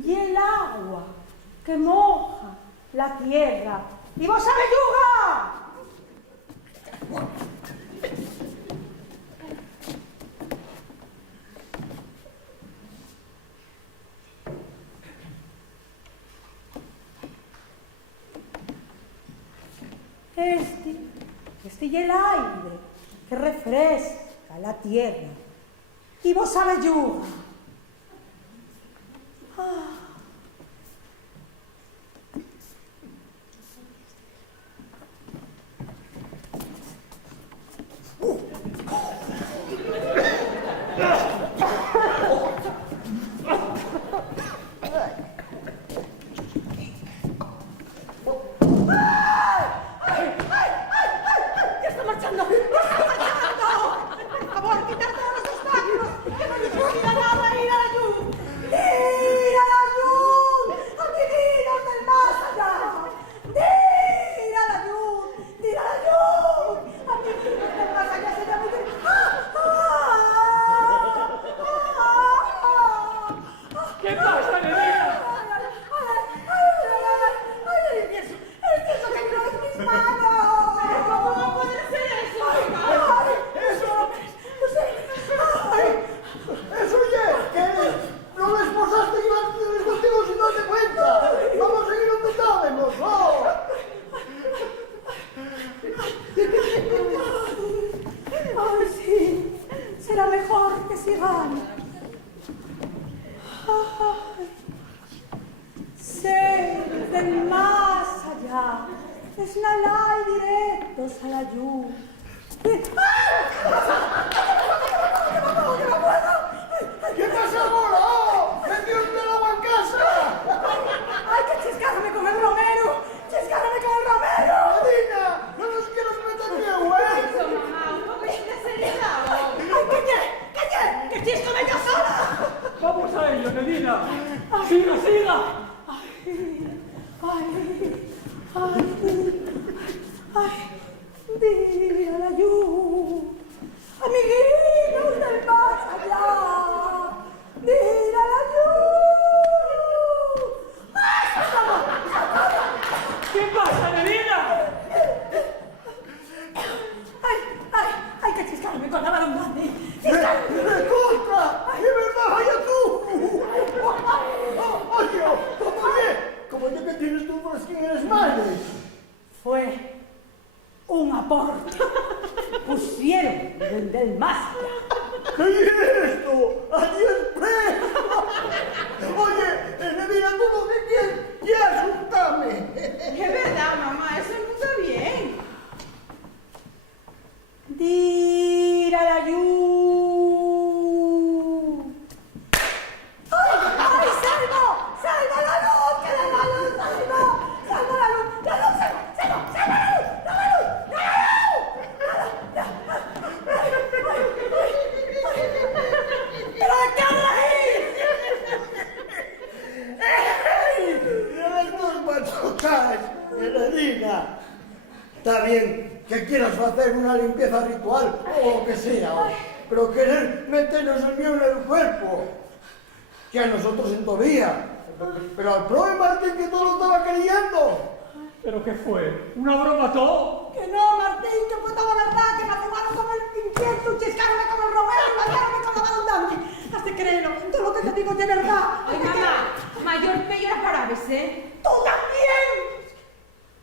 Y el agua que moja la tierra y vos sabelluga. Y el aire que refresca la tierra y vos sabelluga. Seres del más allá, esnalai directos a la lluvia. ¿Qué pasa ahora? ¡Metiónte el agua en casa! ¡Ay, que chiscárame con el romero! ¡Chiscárame con el romero! ¡Medina! ¡No nos quieras meter miedo, Eso, mamá, un poquito de seriedad. ¡Ay, que chiscame yo sola! ¡Vamos a ello, Medina! ¡Siga, siga! Dile a la lluvia, amiguitos del más allá, dile a la lluvia. ¿Qué pasa, Medina? Ay, que chiscarme con la barondana. ¡Contra! ¡De verdad, vaya tú! ¡Oye! Como yo que tienes tú por skin eres madre. Fue un aporte. Pusieron desde el más allá. ¿Qué es esto? ¡A 10 pesos! Oye, mira tú lo que quieres, asustame. Es verdad, mamá, eso no está bien. Tira la luz. ¡Ay, ay, salvo! ¡Salva la luz! ¡Que la luz, salvo! ¡Salva la luz! ¡La luz, salvo! ¡Salvo! ¡Salva la luz! ¡La luz! ¡La luz! ¡Pero de qué hablas ahí! Estos machotas, Eredina. Está bien que quieras hacer una limpieza ritual o lo que sea, pero querer meternos el mío en el cuerpo, que a nosotros en todavía, pero al profe Martín que todo lo estaba creyendo. ¿Pero qué fue? ¿Una broma todo? Que no, Martín, que fue toda verdad, que me fumaron con el infierno, chiscarme con el Romero y bañarme con la Barondante. Hazte creerlo, todo lo que te digo es de verdad. Ay, mamá, mayor pello era para veces. ¡Tú también!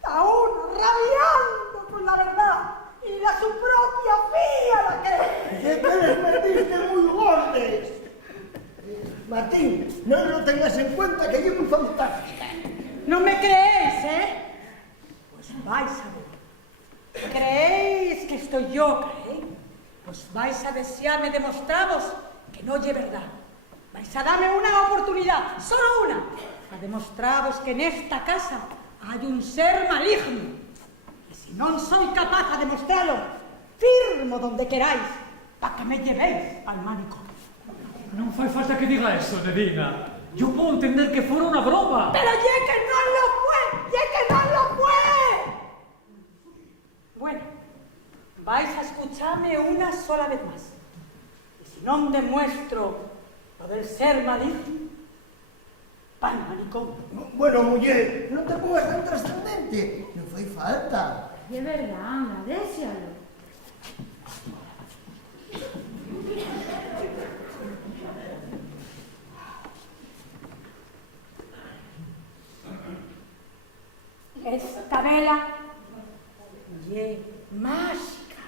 Aún rabiando con la verdad y a su propia fía la que... Que te les metiste muy gordes. Martín, no lo tengas en cuenta que yo muy fantástica. No me creéis, ¿eh? Pues vais a ver. ¿Creéis que estoy yo, creéis? Pues vais a desearme demostraros que no es verdad. Vais a darme una oportunidad, solo una, a demostraros que en esta casa hay un ser maligno. Y si no soy capaz de demostrarlo, firmo donde queráis, para que me llevéis al manicomio. Non fai falta que diga eso, Nedina. Yo puedo entender que fuera una broma. ¡Pero ya que no lo fue! ¡Ya que no lo fue! Bueno, vais a escucharme una sola vez más. Y si no demuestro lo del ser maligno, pan manicomio. Bueno, mujer, no te pongas tan trascendente. No fue falta. Y es verdad, anda, désealo. Esta vela es mágica.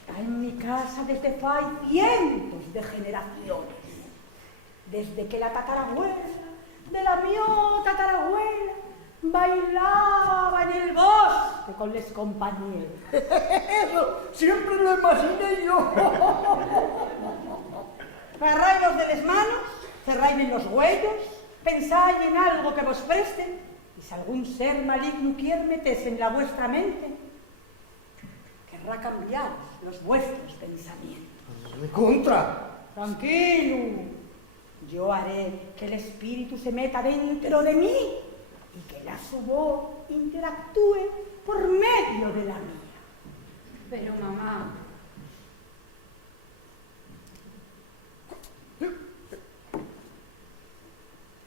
Está en mi casa desde hace cientos de generaciones. Desde que la tatarabuela de la mi tatarabuela bailaba en el bosque con los compañeros. Eso siempre lo imaginé yo. Agarráis de las manos, cerráis en los huellos, pensáis en algo que vos presten, y si algún ser maligno quiere meterse en la vuestra mente, querrá cambiaros los vuestros pensamientos. De contra. Tranquilo, yo haré que el espíritu se meta dentro de mí y que su voz interactúe por medio de la mía. Pero mamá,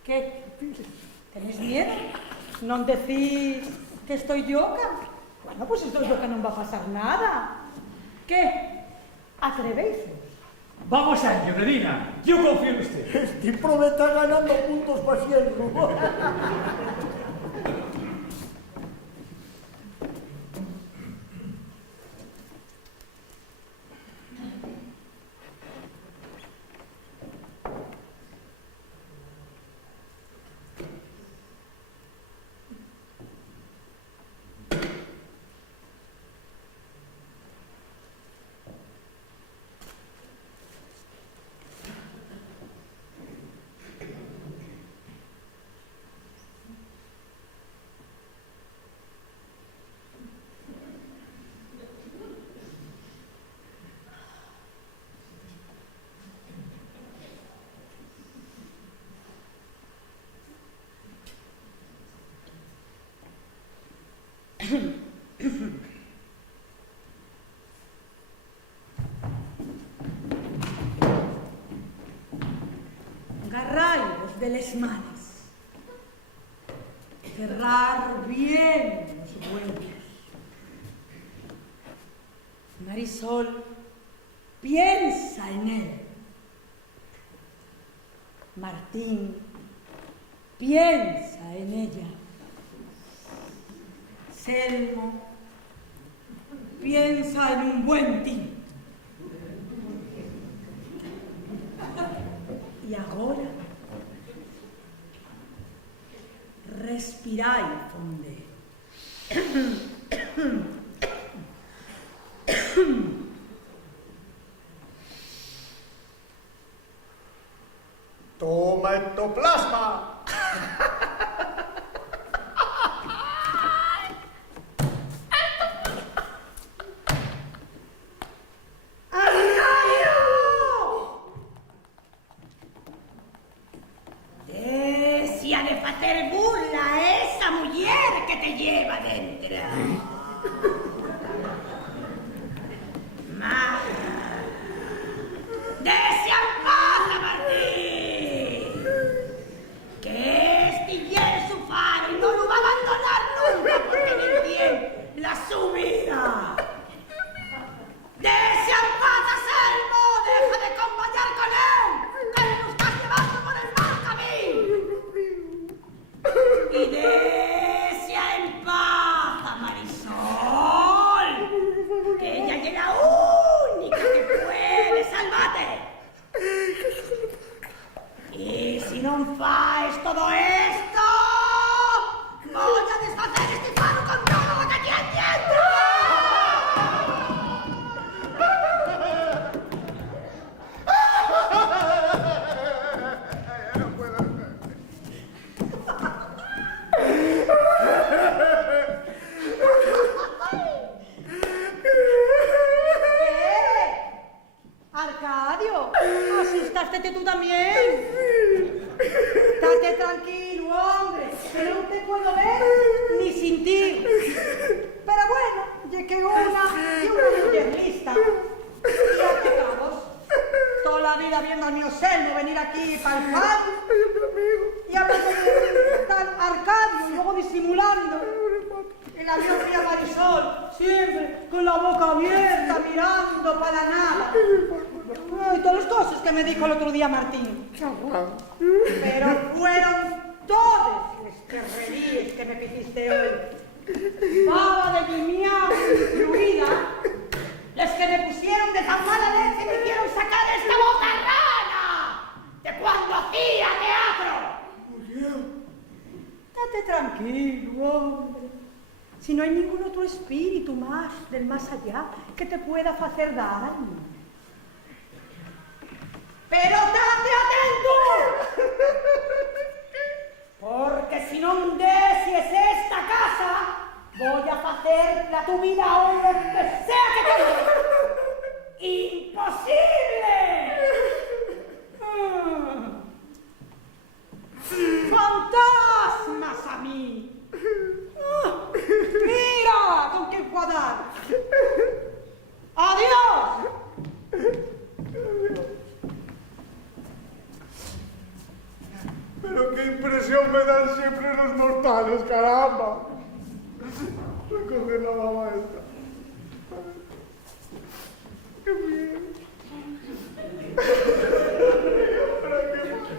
¿qué? ¿Tenéis miedo? ¿No decís que estoy loca? Bueno, pues si estoy loca no va a pasar nada. ¿Qué? ¿Atrevéis? Vamos a ello, Nedina. Yo confío en usted. Este prove está ganando puntos para siempre. Agarraos de las manos. Cerrar bien los huevos. Marisol, piensa en él. Martín, piensa en ella. Selmo, piensa en un buen tinto. Y ahora, respirai fonde. Toma ectoplasma. Si ha de facer burla a esa muller que te lleva dentro. Ma. ¡Deseamada, Martín! Que este es su faro y no lo va a abandonar nunca porque ni bien la subida. ¡Deseamada, Selmo! ¡Deja de acompañar con él! ¡Que nos estás llevando por el mal camino! Y desea en paz a Marisol, que ella es la única que puede salvarte. Y si no faes todo esto, voy a desfacer este faro con todo lo que tiene dentro. Arcadio, asustaste tú también. Estate tranquilo, hombre, que no te puedo ver ni sentir. Pero bueno, ya que una mujer lista, ya te cabos. Toda la vida viendo al mío Selmo venir aquí para el faro. Y ahora tan Arcadio, y luego disimulando. El avión fría Marisol, siempre con la boca abierta, mirando para nada. Y todas las cosas que me dijo el otro día Martín. Pero fueron todas las perrerías que me pediste hoy. Baba de mi miau incluida, las que me pusieron de tan mala leche que me hicieron sacar esta boca rana de cuando hacía teatro. Date tranquilo, hombre. Si no hay ningún otro espíritu más del más allá que te pueda hacer daño. ¡Pero date atento! Porque si no decies esta casa, voy a hacer la tu vida a hombre que sea que te... ¡Imposible! ¡Fantasmas a mí! ¡Mira con qué cuadrar! ¡Adiós! Pero qué impresión me dan siempre los mortales, caramba. Recoger la baba esta. Qué bien. ¿Para qué más?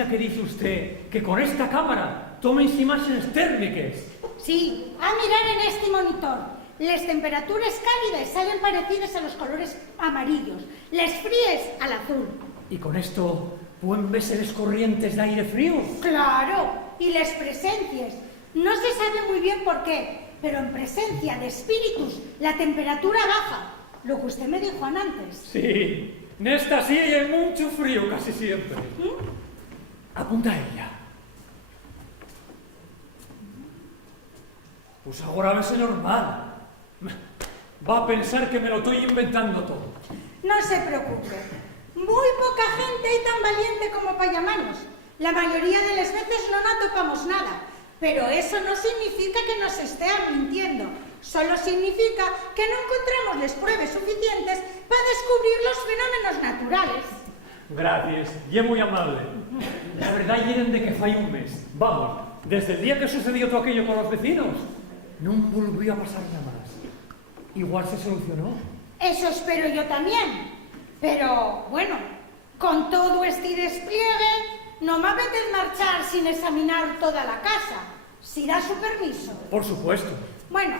asina que dice usted que con esta cámara tomen imágenes térmicas. Sí, a mirar en este monitor. Las temperaturas cálidas salen parecidas a los colores amarillos, las frías al azul. ¿Y con esto pueden verse las corrientes de aire frío? Claro, y las presencias. No se sabe muy bien por qué, pero en presencia de espíritus la temperatura baja. Lo que usted me dijo antes. Sí, en esta sí hay mucho frío casi siempre. Apunta a ella. Pues ahora ves normal. Va a pensar que me lo estoy inventando todo. No se preocupe. Muy poca gente hay tan valiente como para llamarnos. La mayoría de las veces no nos topamos nada. Pero eso no significa que nos estén mintiendo. Solo significa que no encontramos las pruebas suficientes para descubrir los fenómenos naturales. Gracias, y es muy amable. La verdad, llegan de que fue un mes. Vamos, desde el día que sucedió todo aquello con los vecinos, no volvió a pasar nada más. Igual se solucionó. Eso espero yo también. Pero, bueno, con todo este despliegue, no me apetece marchar sin examinar toda la casa. ¿Si da su permiso? Por supuesto. Bueno,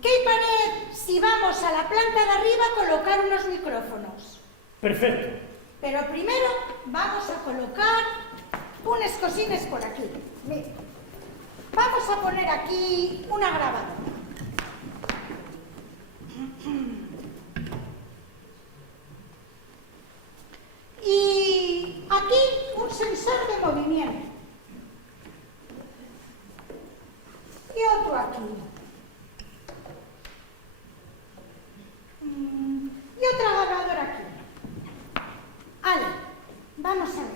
¿qué parece si vamos a la planta de arriba a colocar unos micrófonos? Perfecto. Pero primero vamos a colocar unas cosines por aquí. Mira, vamos a poner aquí una grabadora. Y aquí un sensor de movimiento. Y otro aquí. Y otra grabadora aquí. Ale, vamos a ver.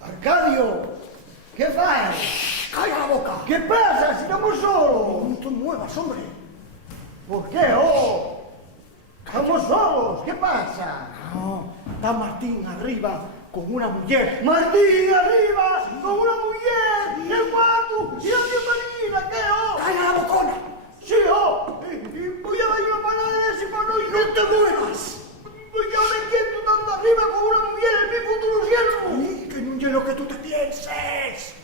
Arcadio, ¿qué fas? ¡Calla la boca! ¿Qué pasa si estamos solos? No te muevas, hombre. ¿Por qué? ¡Oh! ¡Estamos solos! ¿Qué pasa? No, está Martín arriba con una mujer. ¡Martín arriba! ¡Con una mujer! ¡Y el cuarto! ¡Y la bienvenida! ¿Qué? ¡Oh! ¡Calla la bocona! ¡Sí, oh! Y voy a dar una panada de para ¡No te muevas! Pues yo me quedo tanto arriba con una mujer en mi futuro cielo. ¡Y que no es lo que tú te pienses!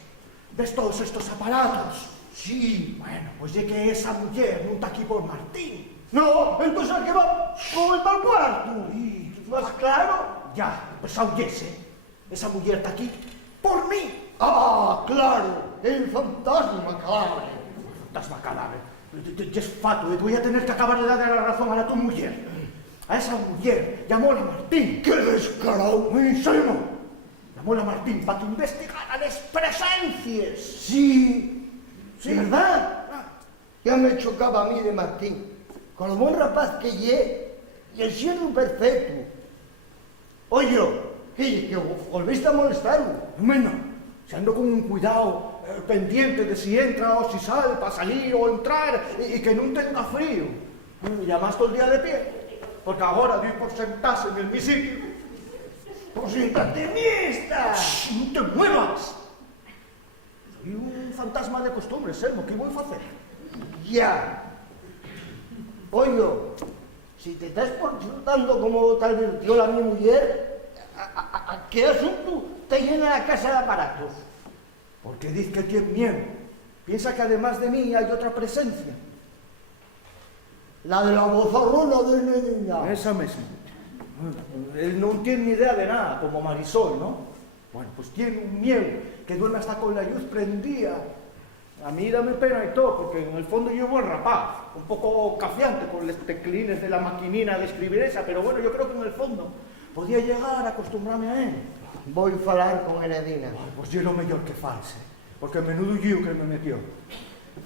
¿Ves todos estos aparatos? Sí. Bueno, pues ya que esa mujer no está aquí por Martín. No, entonces ¿a qué va con el mal cuarto? Y ¿Más claro? ya, pues oyese. Esa mujer está aquí por mí. Ah, claro, el fantasma cadáver. Fantasma cadáver. Ya es fato, voy a tener que acabar de darle la razón a la tu mujer. A esa mujer llamó a Martín. ¡Qué descarado! ¿En serio? Llamó a Martín para que investigara las presencias. Sí, sí, ¿verdad? Ya me chocaba a mí de Martín, con lo buen rapaz que y el siendo perfecto. Oye, que volviste a molestarlo. Bueno, si ando con un cuidado pendiente de si entra o si sale, para salir o entrar, y que no tenga frío. Y además todo el día de pie, porque ahora doy por sentarse en el mi sitio. Pues siéntate en esta. ¡No te muevas! Soy un fantasma de costumbre, Selmo, ¿qué voy a hacer? Ya. Oye, si te estás portando como te advirtió la mi mujer, ¿a qué asunto te llena la casa de aparatos? Porque dice que tiene miedo. Piensa que además de mí hay otra presencia. La de la vozarrona de niña. Esa misma. Él no tiene ni idea de nada, como Marisol, ¿no? Bueno, pues tiene un miedo que duerme hasta con la luz prendida. A mí dame pena y todo, porque en el fondo yo buen rapaz, un poco cafiante con los teclines de la maquinina de escribir esa, pero bueno, yo creo que en el fondo podía llegar a acostumbrarme a él. Voy a hablar con Heredina. Ay, pues yo lo mejor que false, porque menudo lío que me metió.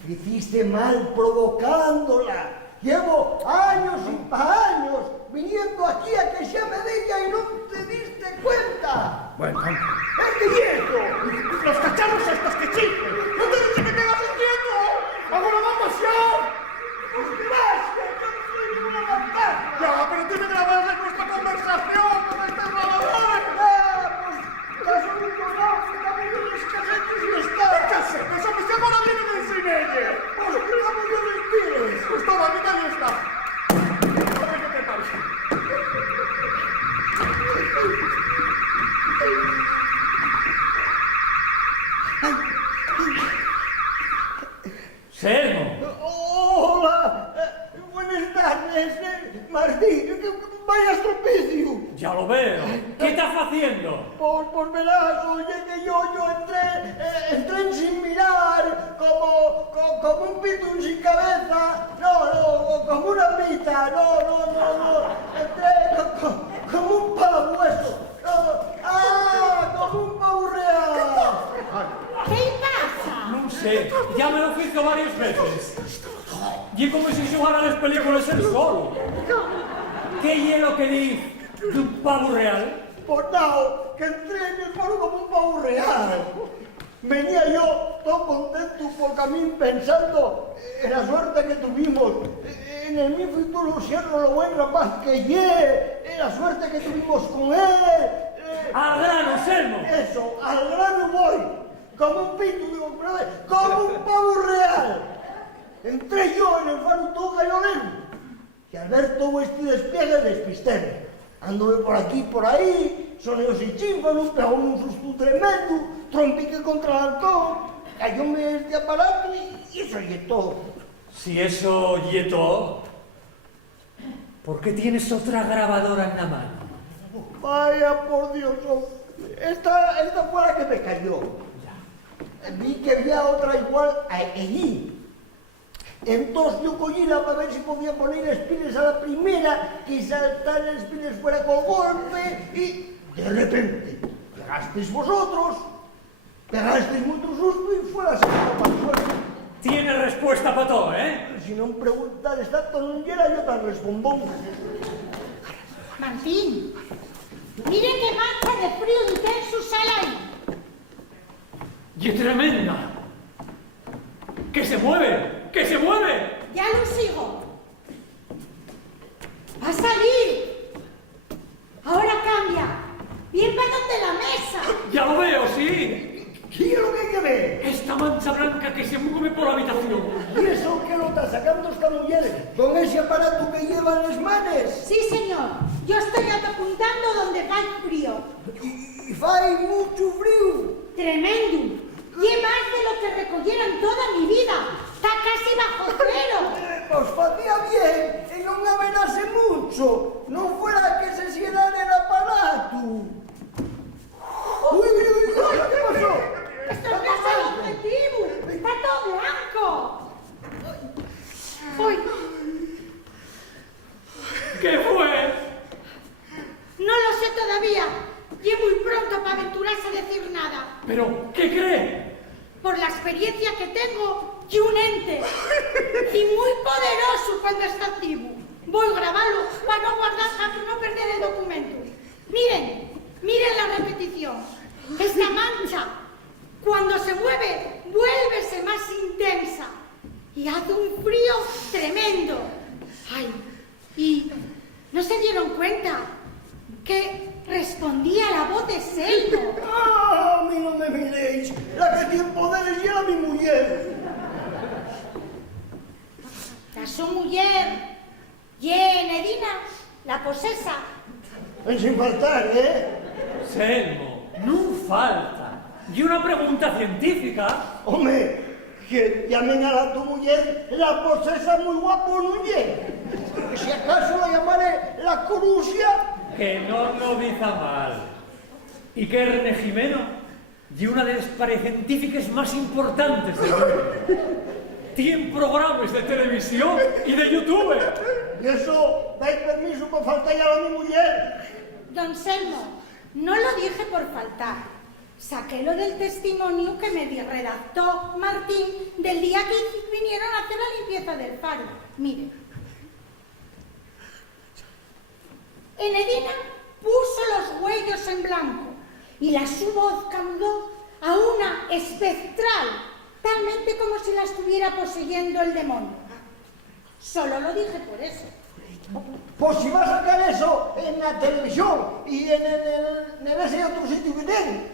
Hiciste mal provocándola. Llevo años y años viniendo aquí a que sea medella y no te diste cuenta. Bueno, ¡Es que viejo! los cacharros estos que chiflen. ¡No te dije que te hagas quieto! ¡Ahora vamos ya! ¡Pues que vas! ¡Que yo no soy ninguna fantasma! Ya, pero tú me grabas en nuestra conversación con este grabador. Pues te has solucionado que también los casetes y está. ¿Qué casetes? ¡Hombre, si ahora vienen en Sinelle! Pues que la yo les pides. Pues toma, mira ahí está. Selmo. Hola, buenas tardes, Martín. Vaya estropicio. Ya lo veo. ¿Qué estás haciendo? Pues verás, oye, que yo entré sin mirar, como un pitón sin cabeza, no, como una pita, no, entré como un pavo, eso, como un pavo real. ¿Qué pasa? No sé, ya me lo hizo varias veces. Y como si jugara a las películas él solo. ¿Qué es lo que dice de un pavo real? Pues no, que entré en el foro como un pavo real. Venía yo todo contento porque a mí pensando en la suerte que tuvimos en el mi futuro Sierra lo buen rapaz que en la suerte que tuvimos con él. ¡Al grano, Selmo! Eso, al grano voy, como un pito, digo, como un pavo real. Entré yo en el faro todo gallolero. Y al ver todo este despliegue despistéme. Anduve por aquí y por ahí, soneo sin chímpano, pegó un susto tremendo, trompique contra el halcón, cayóme este aparato y eso es todo. Si eso y todo, ¿por qué tienes otra grabadora en la mano? Vaya por Dios, esta fue la que me cayó. Vi que había otra igual allí. Entonces yo cogíla para ver si podía poner espines a la primera, que saltar espines fuera con golpe y de repente pegasteis vosotros, pegasteis mucho susto y fue la segunda para el suelo. Tiene respuesta para todo, ¿eh? Si no me preguntan exacto no era yo tan respondón. Martín, mire qué mancha de frío intenso sale ahí. ¡Y es tremenda! ¡Que se mueve! ¡Que se mueve! Ya lo sigo. Va a salir. Ahora cambia. Bien para donde la mesa. ¡Ya lo veo, sí! ¿Qué es lo que hay que ver? Esta mancha blanca que se mueve por la habitación. ¿Y eso que lo está sacando esta mujer con ese aparato que lleva en las manos? Sí, señor. Yo estoy apuntando donde va el frío. Y fai mucho frío. Tremendo. Y más de lo que recogiera en toda mi vida. Está casi bajo cero. Pues facía bien y no me amenace mucho. No fuera que se cierran el aparato. ¡Uy! ¿Qué pasó? Esto no es el objetivo. Está todo blanco. Uy, ¿Qué fue? no lo sé todavía. Y es muy pronto para aventurarse a decir nada. ¿Pero qué cree? Por la experiencia que tengo y un ente. Y muy poderoso cuando está activo. Voy a grabarlo para no guardar, para no perder el documento. Miren la repetición. Esta mancha, cuando se mueve, vuélvese más intensa. Y hace un frío tremendo. Ay, y ¿no se dieron cuenta que respondía la voz de Selmo? ¡Ah! A mí no me miréis. La que tiene poderes era mi mujer. La su mujer, y Edina, la posesa. Sin faltar, ¿eh? Selmo, no falta. Y una pregunta científica. Hombre, que llamen a la tu mujer la posesa muy guapo, ¿no? Si acaso la llamaré la Corusia. Que no lo dice mal. Y que René Jimeno y una de las parecientíficas más importantes del mundo. Tiene programas de televisión y de YouTube. Y eso, dais permiso para faltar ya a mi mujer. Don Selmo, no lo dije por faltar. Saqué lo del testimonio que me redactó Martín del día que vinieron a hacer la limpieza del faro. Mire. Enedina puso los huellos en blanco y su voz cambió a una espectral, talmente como si la estuviera poseyendo el demonio. Solo lo dije por eso. Pues si va a sacar eso en la televisión y en ese otro sitio que tiene,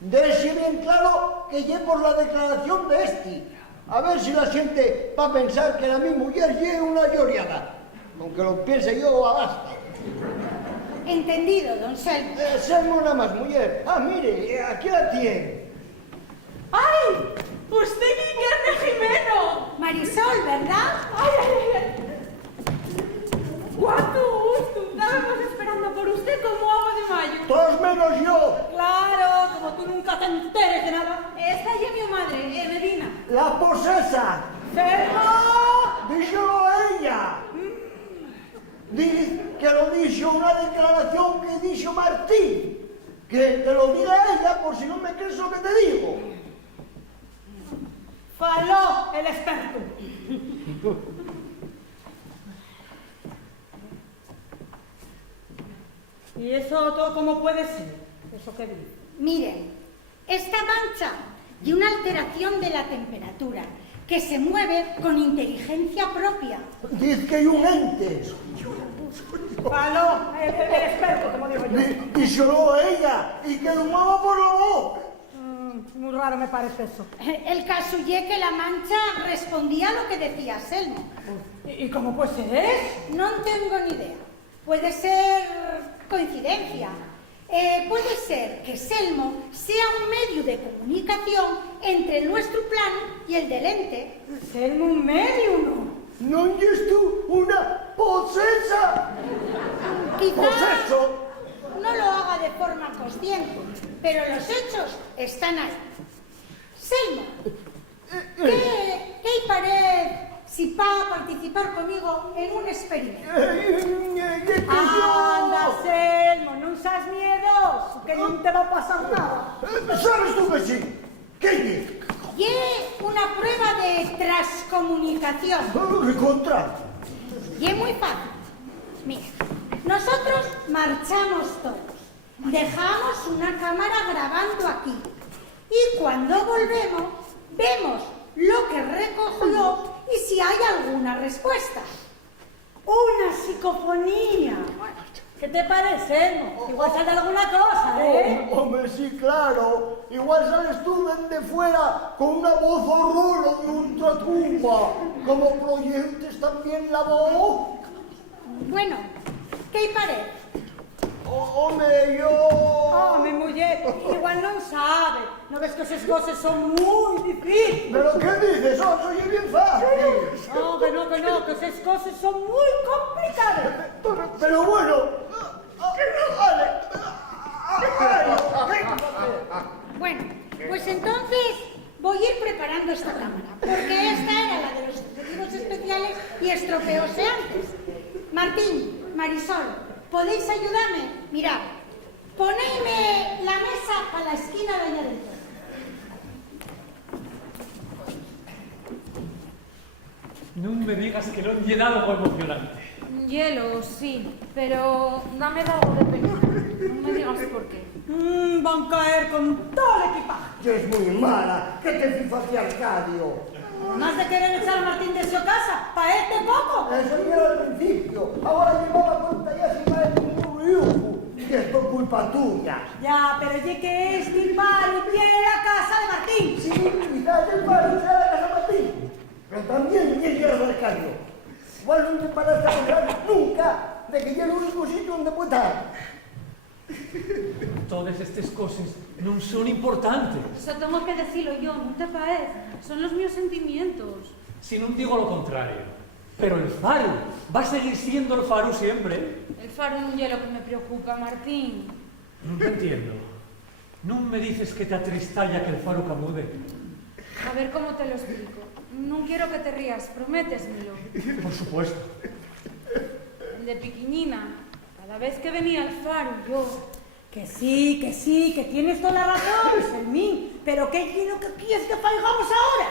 debe ser bien claro que lleve por la declaración de este. A ver si la gente va a pensar que la mi mujer lleve una lloriada. Aunque lo piense yo, basta. Entendido, don Selmo. Selmo nada más, mujer. Ah, mire, aquí la tiene. ¡Ay! ¡Usted Guillermo Jimeno! Marisol, ¿verdad? ¡Ay, ay, ay! ¡Cuánto gusto! Estábamos esperando por usted como agua de mayo. Todos menos yo. Claro, como tú nunca te enteres de nada. Esta es mi madre, Medina. La posesa. ¡Fermo! Díxolo ella. Diz que lo dixo unha declaración que dixo Martín. Que te lo diga ella por si non me crees lo que te digo. Faló el experto. ¿Y eso todo cómo puede ser? ¿Eso qué dice? Miren, esta mancha y una alteración de la temperatura que se mueve con inteligencia propia. Diz que hai un ente. Faló el experto, como digo yo. Díxolo ella y que lo mueva por la boca. Muy raro me parece eso. El caso es que la mancha respondía a lo que decía Selmo. ¿Y cómo puede ser eso? No tengo ni idea. Puede ser coincidencia. Puede ser que Selmo sea un medio de comunicación entre nuestro plano y el del ente. Selmo un medium. Non eres tú una posesa. Quizás Poseso. no lo haga de forma consciente, pero los hechos están ahí. Selmo, ¿qué parece si va a participar conmigo en un experimento? Anda, Selmo, non seas miedoso, que non te va a pasar nada. Sabes tú que sí. ¿Qué es? Y es una prueba de transcomunicación. Recontra. Y es muy fácil. Mira, nosotros marchamos todos. Dejamos una cámara grabando aquí. Y cuando volvemos, vemos lo que recogió y si hay alguna respuesta. Una psicofonía. ¿Qué te parece, Selmo? Igual sale alguna cosa, ¿eh? Hombre, sí, claro. Igual sales tú desde fuera con una voz horrorosa de ultratumba. Como proyectes también la voz. Bueno, ¿qué parece? Hombre, yo... Oh, mi mujer, igual non sabe. ¿No ves que esas cosas son muy difíciles? ¿Pero qué dices? Soy bien fácil. No, que esas cosas son muy complicadas. Pero bueno... Vale. Bueno, pues entonces voy a ir preparando esta cámara, porque esta era la de los efectivos especiales y estropeóse antes. Martín, Marisol, ¿podéis ayudarme? Mirad, ponéisme la mesa a la esquina de allá dentro. No me digas que no han llenado algo emocionante. Hielo, sí, pero dame algo de pena. No me digas por qué. Van a caer con todo el equipaje. Ya es muy mala. ¿Qué te fijo hacia Arcadio? Más de querer echar a Martín de su casa, para este poco. Eso ya era al principio. Ahora llevaba cuenta ya sin más de un grupo. Y esto es culpa tuya. Ya, pero oye que este palo tiene la casa de Martín. Sí, quizás el paro sea la casa Martín. Pero también llega al Arcadio. Igual no te paraste a pensar nunca de que ya es el único sitio donde puede estar. Todas estas cosas no son importantes. Eso tengo que decirlo yo, ¿no te parece? Son los míos sentimientos. Si no digo lo contrario. Pero el faro va a seguir siendo el faro siempre. El faro no es lo que me preocupa, Martín. No te entiendo. No me dices que te atristalla que el faro camude. A ver cómo te lo explico. No quiero que te rías, prométesmelo. Por supuesto. De piquiñina, cada vez que venía al faro, yo... Que sí, que tienes toda la razón, Selmín. Pero ¿qué quiero que quieres que faigamos ahora?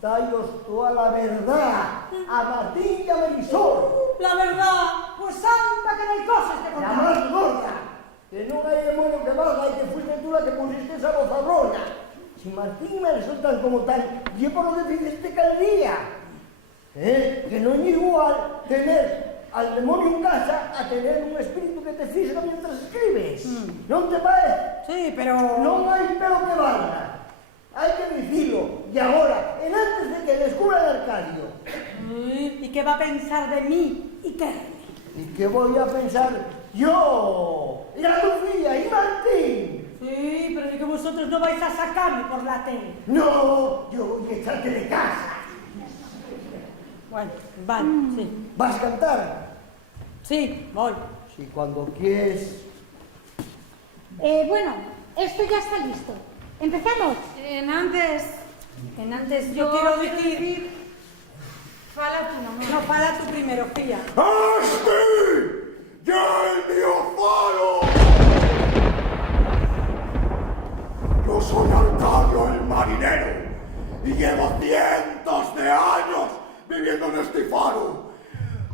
Contaos toda la verdad a Martín y a Marisol. La verdad, pues anda que no hay cosas de La contar. más gorda. Que no hay demonio que valga y que fuiste tú la que pusiste esa bozarrona. Si Martín y Marisol están como tal, y por lo que hiciste cada día. Que no es igual tener al demonio en casa a tener un espíritu que te fija mientras escribes. ¿No te parece? Sí, pero... No hay pelo que valga. Hay que decirlo. Y ahora, en antes de que descubra el Arcadio. ¿Y qué va a pensar de mí? ¿Y qué? ¿Y qué voy a pensar yo? Y a Lucía y Martín. Sí, pero de que vosotros no vais a sacarme por la tele. No, yo voy a echarte de casa. Bueno, vale, sí. ¿Vas a cantar? Sí, voy. Sí, cuando quieres. Bueno, esto ya está listo. ¿Empezamos? En antes Yo quiero decir... Fala tú, mamá. No, fala tú primero, fía. ¡Asti! ¡Ya el mío falo! Yo soy Arcadio el marinero y llevo cientos de años viviendo en este faro.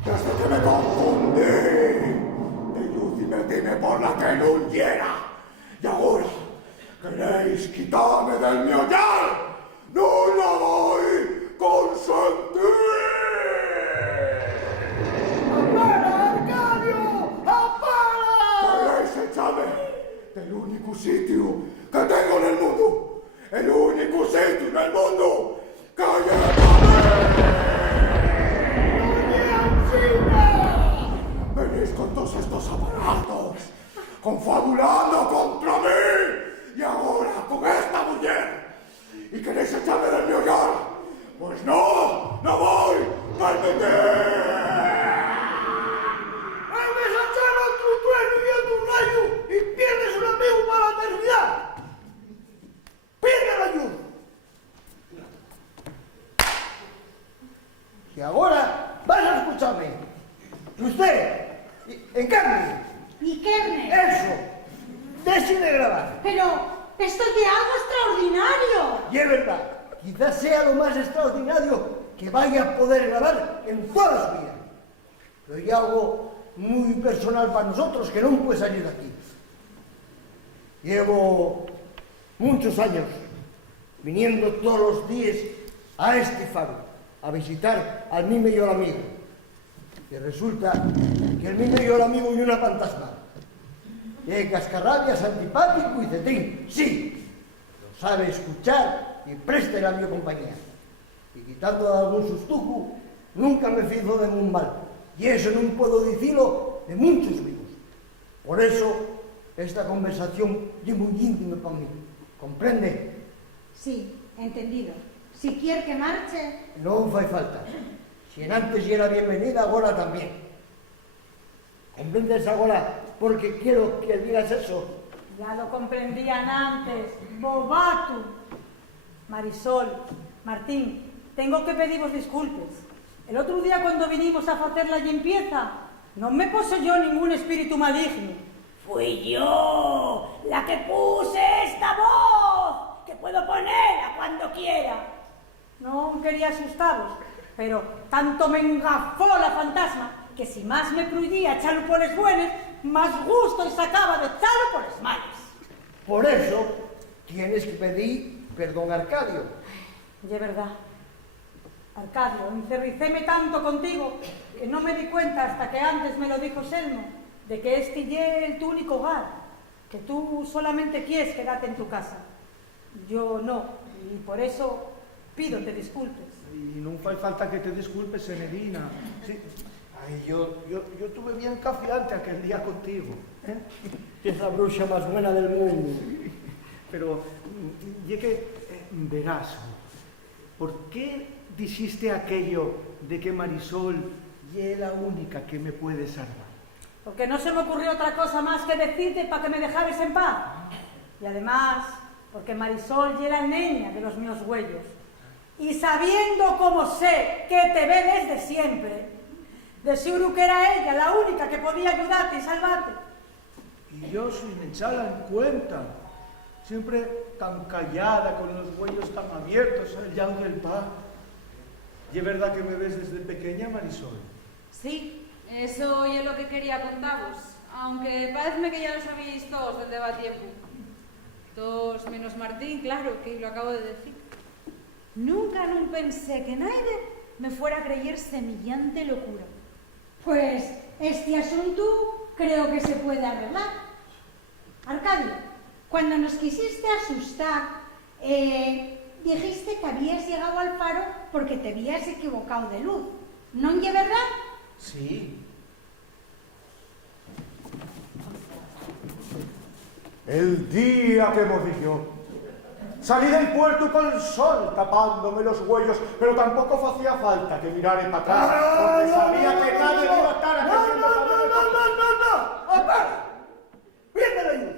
Desde que me confundí de luz y metíme por la que no hiera. Y ahora queréis quitarme del mi hogar. ¡No lo voy a consentir! ¡Apara, Arcadio! ¡Apara! ¿Queréis echarme del único sitio que tengo en el mundo? El único sitio en el mundo que venís con todos estos aparatos, confabulando contra mí y ahora con esta mujer. ¿Y queréis echarme del mi hogar? Pues no, no voy a permitir. ¡Vuelves a echar otro trueno y otro rayo y pierdes un amigo para la eternidad! ¡Pierde la luz! Y ahora vas a escucharme. Y usted, encarne, ¿Y qué? eso, deje de grabar. Pero esto es de algo extraordinario. Y es verdad, quizás sea lo más extraordinario que vaya a poder grabar en toda su vida. Pero hay algo muy personal para nosotros que no puede salir de aquí. Llevo muchos años viniendo todos los días a este faro a visitar al mi mejor amigo. Y resulta que el mi mejor amigo es una fantasma. Es cascarrabias, antipático y cetrín. Sí, lo sabe escuchar y presta la mi compañía. Y quitando algún sustujo, nunca me fijo de un mal. Y eso no puedo decirlo de muchos amigos. Por eso, esta conversación es muy íntima para mí. ¿Comprende? Sí, entendido. Si quiere que marche... No fai falta. Si en antes ya era bienvenida, ahora también. ¿Comprendes ahora porque quiero que digas eso? Ya lo comprendían antes, bobato. Marisol, Martín, tengo que pediros disculpes. El otro día cuando vinimos a hacer la limpieza, no me poseyó ningún espíritu maligno. Fui yo la que puse esta voz, que puedo ponerla cuando quiera. No quería asustaros, pero tanto me engafó la fantasma que si más me prohibía echarlo por los buenos, más gusto y sacaba de echarlo por los malos. Por eso tienes que pedir perdón a Arcadio. Y es verdad. Arcadio, encerricéme tanto contigo que no me di cuenta hasta que antes me lo dijo Selmo, de que este es tu único hogar, que tú solamente quieres quedarte en tu casa. Yo no, y por eso pídote disculpes. Y no fai falta que te disculpes, Enedina. Sí. Ay, yo tuve bien cafiante aquel día contigo. Que es la bruja más buena del mundo. Pero, y que, verás, ¿por qué dijiste aquello de que Marisol es la única que me puede salvar? Porque no se me ocurrió otra cosa más que decirte para que me dejares en paz. Y además, porque Marisol ya era niña de los míos huellos. Y sabiendo como sé que te ve desde siempre, de seguro que era ella la única que podía ayudarte y salvarte. Y yo sin echarla en cuenta, siempre tan callada, con los huellos tan abiertos al lado del pan. ¿Y es verdad que me ves desde pequeña, Marisol? Sí, eso es lo que quería contaros, aunque parece que ya lo sabéis todos desde va tiempo. Todos menos Martín, claro, que lo acabo de decir. Nunca pensé que nadie me fuera a creer semejante locura. Pues este asunto creo que se puede arreglar. Arcadio, cuando nos quisiste asustar, dijiste que habías llegado al faro porque te habías equivocado de luz. ¿No es verdad? Sí. El día que morí yo. Salí del puerto col sol tapándome los huellos, pero tampoco hacía falta que mirara para atrás, porque sabía que nadie iba a estar aquí. No! ¡Apara! ¡Viene la luz!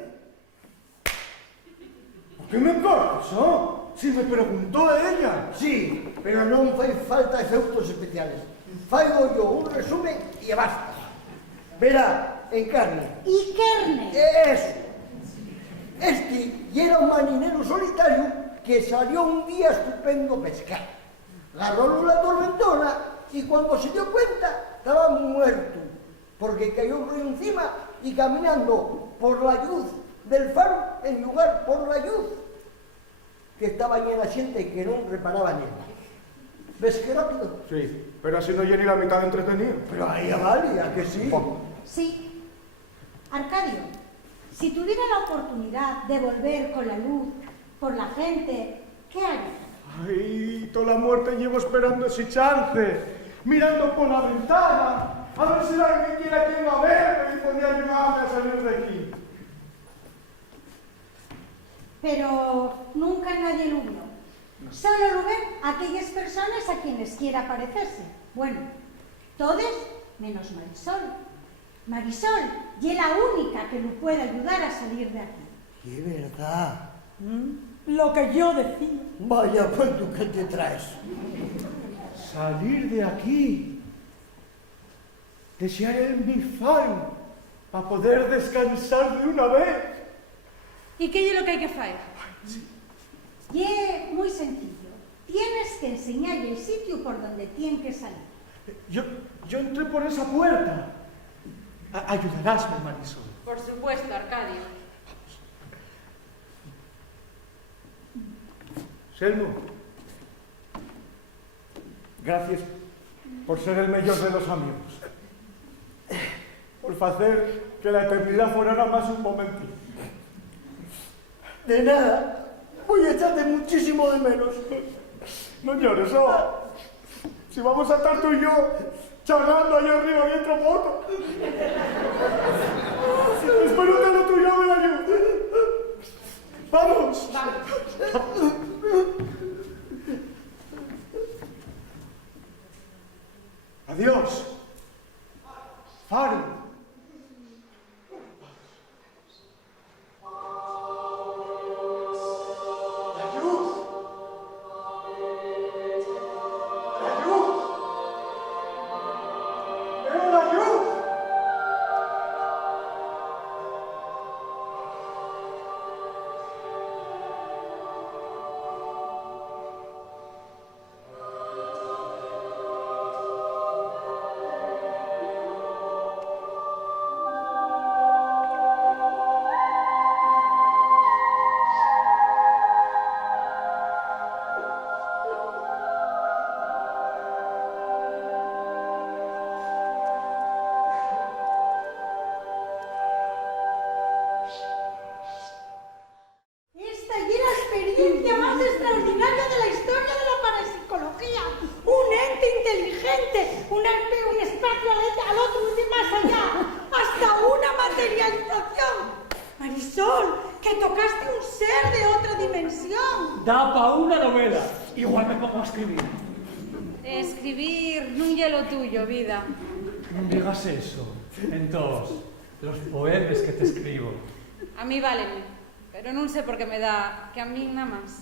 ¿Por qué me cortas, no? Si me preguntó ella. Sí, pero non fai falta efectos especiales. Faigo yo un resumen e basta. Verá, encarne. ¿Y Kerne? Eso. Este era un marinero solitario que salió un día estupendo a pescar. Agarró la tormentona y cuando se dio cuenta estaba muerto, porque cayó un río encima y caminando por la luz del faro en lugar por la luz que estaba llena de gente que no reparaba en él. ¿Ves qué rápido? Sí, pero así no llegué la mitad de entretenido. Pero ahí vale, ¿a que sí? Sí. Arcadio, si tuviera la oportunidad de volver con la luz por la gente, ¿qué haría? Ay, toda la muerte llevo esperando ese chance, mirando por la ventana, a ver si alguien quiere aquí a verme y podía ayudarme a salir de aquí. Pero nunca nadie lo vio. Solo lo ven aquellas personas a quienes quiera parecerse. Bueno, todos menos Marisol. Marisol y es la única que nos puede ayudar a salir de aquí. ¡Qué verdad! Lo que yo decía. Vaya cuento que te traes. Salir de aquí, desear el mi faro, para poder descansar de una vez. ¿Y qué es lo que hay que hacer? Y es muy sencillo. Tienes que enseñarle el sitio por donde tiene que salir. Yo entré por esa puerta. Ayudarásme, Marisol. Por supuesto, Arcadio. Selmo, gracias por ser el mejor de los amigos. Por hacer que la eternidad fuera más un momentito. De nada, voy a echarte muchísimo de menos. No llores, oh. Si vamos a estar tú y yo charlando allá arriba y otro moto. Espero que lo tuyo me la ayude. ¡Vamos! Adiós. Faro. Da pa' una novela. Igual me pongo a escribir. Escribir no es lo tuyo, vida. No digas eso. Entonces, los poemas que te escribo. A mí váleme, pero no sé por qué me da que a mí nada más.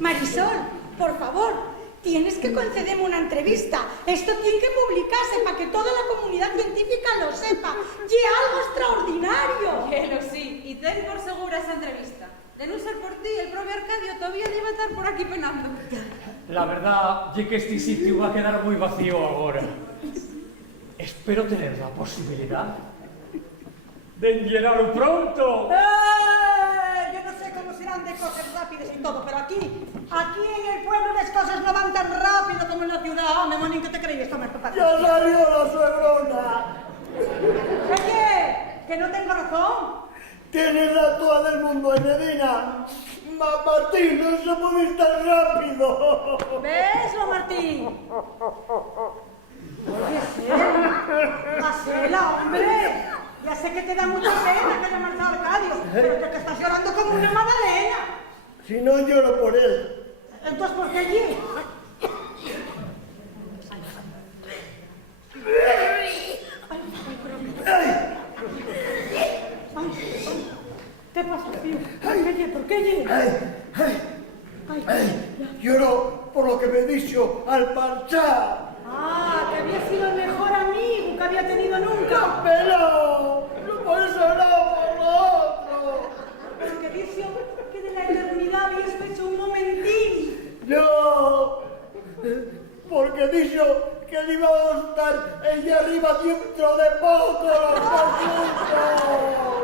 Marisol, por favor, tienes que concederme una entrevista. Esto tiene que publicarse para que toda la comunidad científica lo sepa. Y algo extraordinario. Pero sí, y ten por segura esa entrevista. De no ser por ti, el propio Arcadio todavía debe estar por aquí penando. La verdad es que este sitio va a quedar muy vacío ahora. Espero tener la posibilidad de llenarlo pronto. Yo no sé cómo serán de cosas rápidas y todo, pero aquí en el pueblo las cosas no van tan rápido como en la ciudad. Me monín, ¿qué te crees? Toma esto para ti. ¡Ya salió la suegrona! Oye, que no tengo razón. Tienes la toda del mundo, Medina. Martín, no se puede estar rápido. ¿Ves, Martín? Oye, Sela, hombre. Ya ya sé que te da mucha pena que haya marchado Arcadio, pero que estás llorando como una magdalena. Si no lloro por él. Entonces, ¿por qué allí? ¿Qué pasa, tío? ¿Por qué allí? Lloro por lo que me dicho al marchar. Ah, que había sido el mejor amigo que había tenido nunca. Pero no por eso, no por lo otro. Porque dice que de la eternidad habías hecho un momentín. No, porque dijo que íbamos a estar allá arriba dentro de poco los dos juntos.